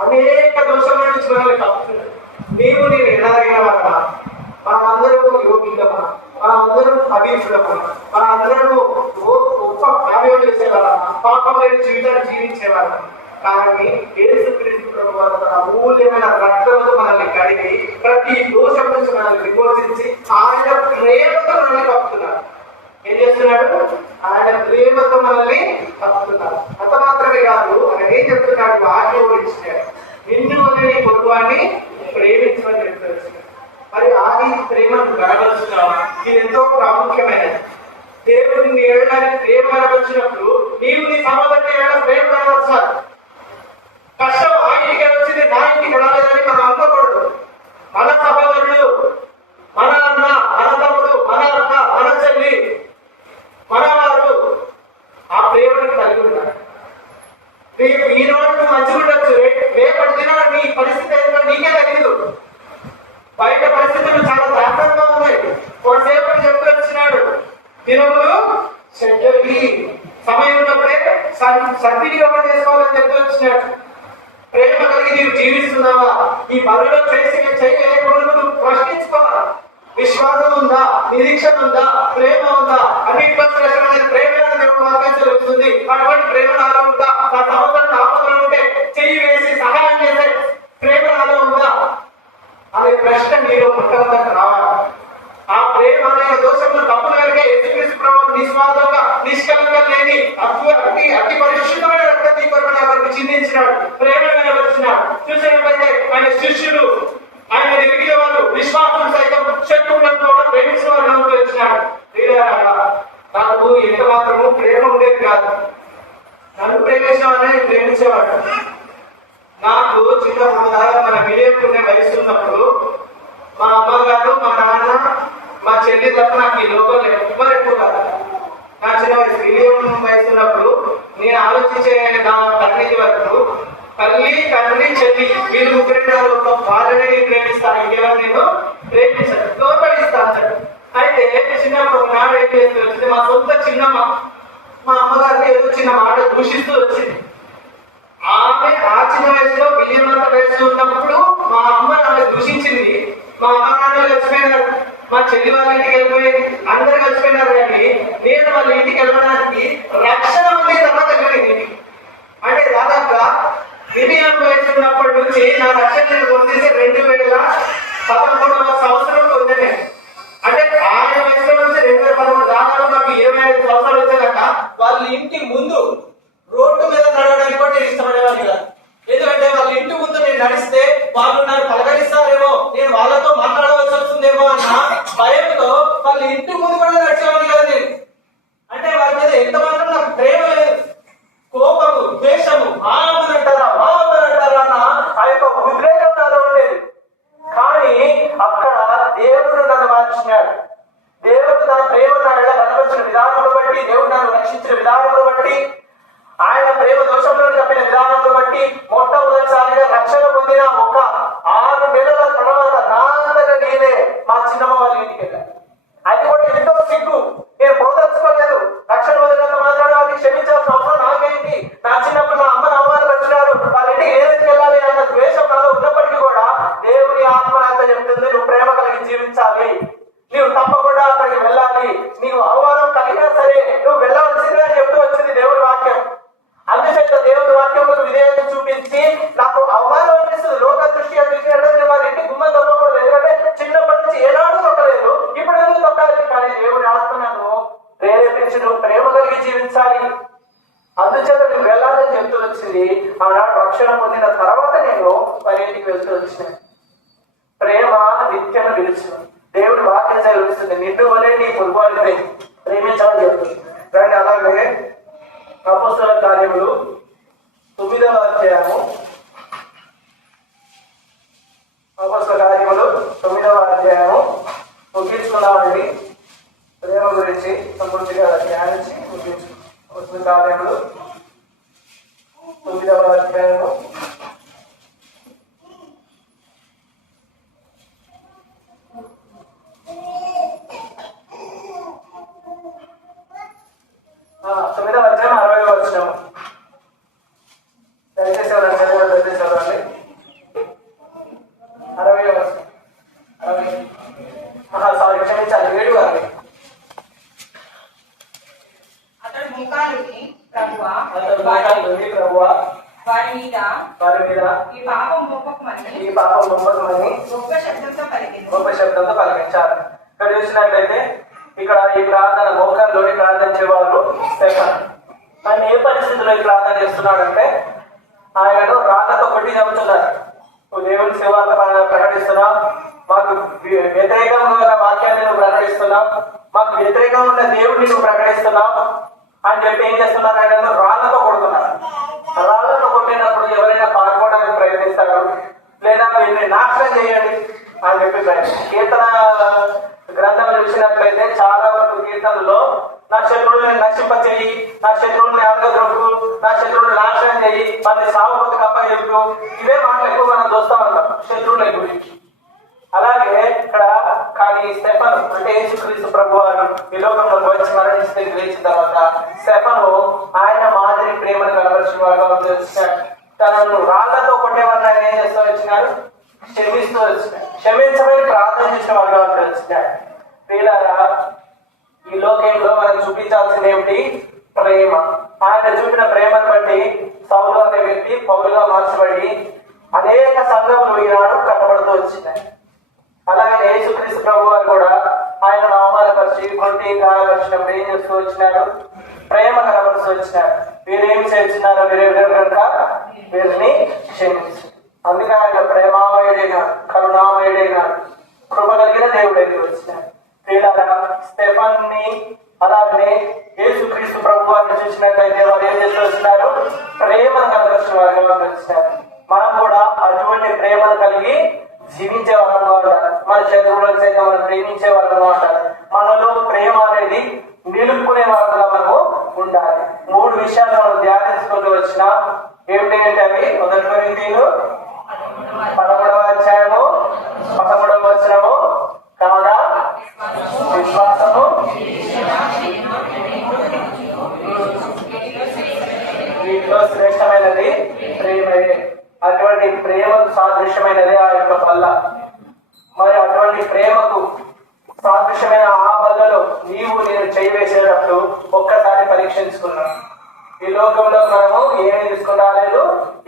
అనేక దోషముల నుంచి మనల్ని తప్పుతున్నారు. నీవు నేను ఎలాగైన వాళ్ళ మనమందరూ యోగ్యులమా, మనమందరం అభిషులమా, మనందరూ గొప్ప కార్యాలు చేసేవాళ్ళమా, పాపం లేని జీవితాన్ని జీవించేవాళ్ళం. కానీ యేసుక్రీస్తు ప్రభువు తన అమూల్యమైన రక్తంతో మనల్ని కడిగి ప్రతి దోషం నుంచి మనల్ని విమోచించి ఆయన ప్రేమతో మనల్ని కప్పుతున్నారు. ఏం చేస్తున్నాడు? ఆయన ప్రేమతో మనల్ని కప్పుతున్నారు. అంత మాత్రమే కాదు, ఆయన ఏం చెప్తున్నాడు? ఆజ్ఞ ఇచ్చినాడు, నిన్ను వల్ల నీ పొరుగువాన్ని ప్రేమించమని చెప్తారు. మరి ఆది ప్రేమను గడవలసినావా? ఇది ఎంతో ప్రాముఖ్యమైనది. దేవుడిని ఏడడానికి ప్రేమ గడవచ్చినప్పుడు నీవు నీ సమాధానం ఏడాలి ప్రేమ గడవచ్చారు. కష్టం ఆ ఇంటికి వచ్చింది నా ఇంటికి రాలేదని మనం అనుకోకూడదు. మన సహోదరుడు, మన అన్న, మన తమ్ముడు, మన అక్క, మన చెల్లి, మన వారు ఆ ప్రేమను కలిగి ఉన్నారు. ఈ రోజు మంచిగా ఉండొచ్చు, రేపటి దినాన నీ పరిస్థితి ఏంటో నీకే తెలియదు. బయట పరిస్థితులు చాలా దారుణంగా ఉన్నాయి. ఒకసేపు చెప్తూ వచ్చినాడు, దినములు చెడ్డవి, సమయం ఉన్నప్పుడే సద్వినియోగం చేసుకోవాలని చెప్తూ వచ్చినాడు. ప్రేమ కలిగి నీవు జీవిస్తున్నావా? ఈ బలలో చేసి చేయకుండా నువ్వు ప్రశ్నించుకోవాలి. విశ్వాసం ఉందా? నిరీక్షణ ఉందా? ప్రేమ ఉందా? అన్నింటిలో శ్రేష్టమైన ప్రేమ దేవుడు వాక్యం వస్తుంది. అటువంటి ప్రేమ నాలో ఉందా? నా సహోదరుడు ఆపదలో ఉంటే చెయ్యి వేసి సహాయం చేసే ప్రేమ నాలో ఉందా అనే ప్రశ్న నీలో మొట్టమొదటి రావాలి. ఆ ప్రేమ అనే దోషంలో తప్పులు కలిగే యేసుక్రీస్తు ప్రభువు నిస్వార్థంగా నిష్కలంకం లేని అతి పరిశుద్ధమైన రక్త దీపమని ఎవరికి చిందించినాడు, ప్రేమ వచ్చినాడు. చూసినట్లయితే ఆయన శిష్యులు, ఆయన ఎరిగిన వాళ్ళు, విశ్వాసం సైతం శత్రువులను కూడా ప్రేమించిన వాళ్ళు వచ్చినాడు. నాకు ఎంత మాత్రము ప్రేమ ఉండేది కాదు. నన్ను ప్రేమించామని ప్రేమించేవాడు. నాకు చిన్నప్పుడు మన విలేపుకునే వయసు ఉన్నప్పుడు మా అమ్మగారు, మా నాన్న, మా చెల్లి తప్ప నాకు ఈ లోపల ఎవ్వరు ఎక్కువ కాదు. నా చిన్న వయసు విలేపు వయసు ఉన్నప్పుడు నేను ఆలోచించే నా తల్లి వరకు తల్లి, తండ్రి, చెల్లి వీళ్ళు ముగ్గురు వాళ్ళని ప్రేమిస్తాను, ఇంకెవరు నేను ప్రేమించాను, లోపలిస్తాను. అయితే చిన్నప్పుడు నాడు ఏం చేస్తూ వచ్చింది, మా సొంత చిన్నమ్మ మా అమ్మగారికి ఏదో చిన్న మాట దూషిస్తూ వచ్చింది. ఆమె ఆ చిన్న వయసులో బియ్యమంత వయసు ఉన్నప్పుడు మా అమ్మ నన్ను దూషించింది. మా అమ్మ నాన్న కలిసిపోయినారు, మా చెల్లి వాళ్ళ ఇంటికి వెళ్ళిపోయింది, అందరు కలిసిపోయినారు. కానీ నేను వాళ్ళ ఇంటికి వెళ్ళడానికి రక్షణ ఉంది తర్వాత వెళ్ళింది. అంటే దాదాపుగా బియ్యం వయసు ఉన్నప్పటి నుంచి నా రక్షణ నేను పొందేసి 2013వ సంవత్సరంలో ఉంది. అంటే ఆయన వయసులో నుంచి 2013 దాదాపు నాకు 25 సంవత్సరాలు వచ్చేదాకా వాళ్ళ ఇంటి ముందు రోడ్డు మీద నడవడానికి కూడా నేను ఇష్టపడేవాడిని కాదు. ఎందుకంటే వాళ్ళ ఇంటి ముందు నేను నడిస్తే వాళ్ళు నన్ను పలకరిస్తారేమో, నేను వాళ్ళతో మాట్లాడవలసి వస్తుందేమో అన్న భయంతో వాళ్ళ ఇంటి ముందు కూడా నడిచేవాడిని కదా నేను. అంటే వారి మీద ఎంత మాత్రం నాకు ప్రేమ లేదు, కోపము, ద్వేషము, ఆనందంటారా మానంటారా అన్న ఆ యొక్క ఉద్రేకం నాలో ఉండేది. కానీ అక్కడ దేవుడు నన్ను మార్చినాడు. దేవుడు తన ప్రేమ నా ఎడల కనపరిచిన విధానమును బట్టి, దేవుడు నన్ను రక్షించిన విధానమును బట్టి, ఆయన ప్రేమ దోషంలో కప్పిన విధానమును బట్టి మొట్టమొదటిసారిగా రక్షణ పొందిన ఒక 6 నెలల తర్వాత నా అంతటా నేనే మా చిన్నమ్మ వాళ్ళ ఇంటికి వెళ్ళాను. అది కూడా ఎంతో సిగ్గు, నేను పోదలుచుకోలేదు. రక్షణ పొందినంత మాత్రాన వాళ్ళకి క్షమించాల్సిన అవసరం నాకేంటి? నా చిన్నప్పుడు నా అమ్మని అవమానపరిచినారు, వాళ్ళ ఇంటికి ఏదైతే వెళ్ళాలి అన్న ద్వేషం నాలో ఉన్నప్పటికీ కూడా దేవుని ఆత్మ నాతో చెప్తుంది, నువ్వు ప్రేమ కలిగి జీవించాలి, నీవు తప్పకుండా అక్కడికి వెళ్ళాలి, నీవు అవమానం కలిగినా సరే నువ్వు వెళ్ళవలసిందే అని చెప్తూ వచ్చింది దేవుడి వాక్యం. అందుచేత దేవుడి వాక్యంలో విధేయత చూపించి నాకు అవమానం అనిపిస్తుంది. లోక దృష్టి అనిపించినట్టు నేను వారి ఇంటి గుమ్మం తప్పకూడదు, ఎందుకంటే చిన్నప్పటి నుంచి ఏనాడు తొక్కలేదు, ఇప్పుడు ఎందుకు తొక్కాలి? కానీ దేవుడి ఆత్మ నన్ను ప్రేరేపించి నువ్వు ప్రేమ కలిగి జీవించాలి, అందుచేత నువ్వు వెళ్ళాలని చెప్తూ వచ్చింది. ఆనాడు రక్షణ పొందిన తర్వాత నేను వారి ఇంటికి వెళ్తూ వచ్చినాను. ప్రేమ నిత్యం నిలుచును. దేవుడి వాక్యం చదివిస్తుంది, నిన్ను వలే నీ పొరుగువాడిని ప్రేమించాలని చెప్తుంది. కానీ అలాగే అపొస్తలుల కార్యములు 9వ అధ్యాయము, అపొస్తలుల కార్యములు 9వ అధ్యాయము ముగించుకున్నామండి. ప్రేమ గురించి సంపూర్తిగా ధ్యానించి ముగించుకున్నాం. అపొస్తలుల కార్యములు 9వ అధ్యాయము గొప్ప శబ్దంతో పలికించారు. ఇక్కడ చూసినట్లయితే ఇక్కడ ఈ ప్రార్థన మోకాల్లోని ప్రార్థించేవారు స్టెఫన్. ఆయన ఏ పరిస్థితిలో ఈ ప్రార్థన చేస్తున్నాడంటే ఆయనను రాళ్ళతో కొట్టి చంపుతున్నారు. దేవుని సేవలు ప్రకటిస్తున్నాం, మాకు వ్యతిరేకంగా ఉన్న వాక్యాన్ని నువ్వు ప్రకటిస్తున్నాం, మాకు వ్యతిరేకంగా ఉన్న దేవుడిని నువ్వు ప్రకటిస్తున్నాం అని చెప్పి ఏం చేస్తున్నారు? ఆయనను రాళ్లతో కొడుతున్నారు. రాళ్లతో కొట్టినప్పుడు ఎవరైనా పాల్గొనడానికి ప్రయత్నిస్తారు, లేదా వీళ్ళని నాశనం చేయండి అని చెప్పి కీర్తన గ్రంథం చూసినట్లయితే చాలా వరకు కీర్తనలో నా శత్రువుని నశింపచేయి, నా శత్రువుని అడగద్రొక్కు, నా శత్రువుని నాశనం చేయి, మన సాగుబోతు కప్పచెప్పు, ఇవే మాటలు ఎక్కువ మనం చూస్తా ఉంటాం శత్రువుల గురించి. అలాగే ఇక్కడ కానీ స్టెఫను అంటే యేసుక్రీస్తు ప్రభువారు ఈ లోకంలో వచ్చి మరణించి లేచిన తర్వాత స్టెఫను ఆయన మాదిరి ప్రేమను కనబరిచిన వాడుగా వచ్చినాడు. తనను రాళ్లతో కొట్టేవారిని ఆయన ఏం చేస్తూ వచ్చినాడు? క్షమిస్తూ వచ్చినాడు. క్షమించమని ప్రార్థన చేసిన వాడుగా వచ్చినాడు. ప్రియులారా, ఈ లోకంలో మనం చూపించాల్సింది ఏమిటి? ప్రేమ. ఆయన చూపిన ప్రేమను బట్టి సౌలు అనే వ్యక్తి పౌలుగా మార్చబడి అనేక సంఘములు ఈనాడు కట్టబడుతూ వచ్చినాయి. అలాగే యేసుక్రీస్తు ప్రభు వారు కూడా ఆయన అవమానపరిచి కొట్టి గాయపరిచినప్పుడు ఏం చేస్తూ వచ్చినాడు? ప్రేమ కనబరుస్తూ వచ్చినాడు. వీరేం చేస్తున్నారో వీరెవరు కనుక వీరిని క్షమించు. అందుకే ఆయన ప్రేమామయుడైన కరుణామయుడైన కృప కలిగిన దేవుడైతే వచ్చినాడు. ప్రియులారా, స్టెఫన్ని అలాగే యేసుక్రీస్తు ప్రభు వారిని చూసినట్లయితే వారు ఏం చేస్తూ వచ్చినారు? ప్రేమను కనబరిచిన వారిగా వచ్చినారు. మనం కూడా అటువంటి ప్రేమను కలిగి జీవించే వాళ్ళగా ఉండాలి. మన శత్రువులను సైతం మనం ప్రేమించే వాళ్ళగా ఉండాలి. మనలో ప్రేమ అనేది నిలుపుకునే వాళ్ళగా మనము ఉండాలి. 3 విషయాలు మనం ధ్యానించుకుంటూ వచ్చిన ఏమిటంటే అవి: 1 కొరింథీయులు 11వ అధ్యాయము 13వ వచనము, కాగా విశ్వాసము, వీటిలో శ్రేష్టమైనది ప్రేమే. అటువంటి ప్రేమకు సాదృశ్యమైనది ఆ యొక్క బల్ల. మరి అటువంటి ప్రేమకు సాదృశ్యమైన ఆ బల్లలో నేను చేయవేసేటప్పుడు ఒక్కసారి పరీక్షించుకున్నాను. ఈ లోకంలో మనము ఏమి తీసుకుని రాలేదు,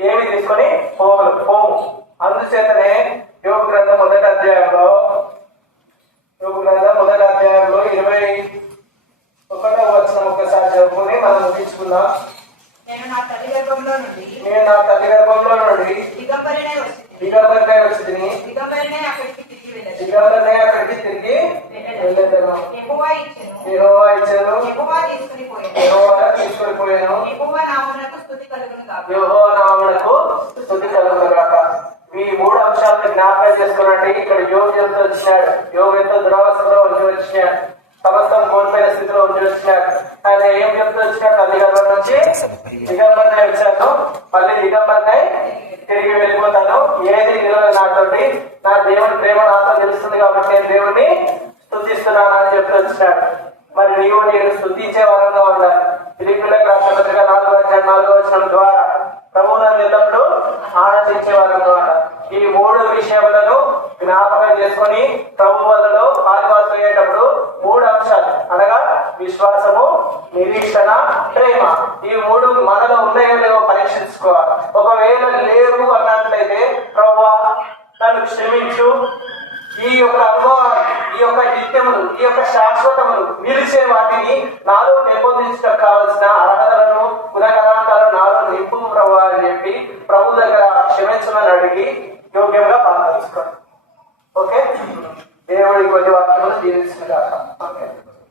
ఏమి తీసుకొని పోము. అందుచేతనే యోగ గ్రంథం 1వ అధ్యాయంలో 21వ వచనం ఒక్కసారి చదువుకుని మనం ముగించుకుందాం. నేను నా తల్లి గర్భంలో నుండి దిగంబరినై దిగంబరికై వచ్చింది. దిగంబరినే అక్కడికి తిరిగి వెళ్ళాడు. దిగంబరికై అక్కడికి తిరిగి వెళ్ళేదను. యెహోవా ఇచ్చెను. యెహోవా ఇచ్చెను. యెహోవా తీసుకుని పోయాను. యెహోవా తీసుకొని పోయాను. యెహోవా నామమునకు స్తుతి కలుగును గాక. యెహోవా నామమునకు స్తుతి కలుగును గాక. ఈ మూడు అంశాలను జ్ఞాపకం చేసుకున్నట్టు ఇక్కడ యోగు ఎంతో వచ్చినాడు. యోగు ఎంతో దురవస్థలో ఉంచి వచ్చినాడు. సమస్తం కోల్పోయిన స్థితిలో ఉంచి వచ్చినాడు. ఆయన ఏం చెప్తూ వచ్చినాడు? తల్లి గర్భం నుంచి దిగంబరినై వచ్చాను, మళ్ళీ దిగంబరినై తిరిగి వెళ్ళిపోతాను. ఏది నిలవదు నాతోటి, నా దేవుని ప్రేమ నాతో తెలుస్తుంది కాబట్టి నేను దేవుడిని స్తుతిస్తున్నాను అని చెప్తూ వచ్చినాడు. మరి నీవు నేను స్తుతించే వరంగా ఉండాలి. ఫిలిప్పీయులకు రాసిన పత్రిక 4:4 ద్వారా ప్రభువులను ఎల్లప్పుడూ ఆరాధించే వరంగా ఉండాలి. ఈ మూడు విషయములను జ్ఞాపకం చేసుకొని ప్రభు వలలో పాలువాసం అయ్యేటప్పుడు మూడు అంశాలు అనగా విశ్వాసము, నిరీక్షణ, ప్రేమ, ఈ మూడు మనలో ఉన్నాయో లేవో పరీక్షించుకోవాలి. ఒకవేళ లేవు అన్నట్లయితే ప్రభువా నన్ను క్షమించు, ఈ యొక్క అనుభవాలు, ఈ యొక్క నిత్యములు, ఈ యొక్క శాశ్వతములు నిలిచే వాటిని నాలో పెంపొందించడం కావలసిన అర్హతలను, గుణగణాలను నాలో నింపు ప్రభు అని చెప్పి ప్రభు దగ్గర క్షమించమని అడిగి యోగ్యంగా ప్రార్థించుకోండి. ఓకే.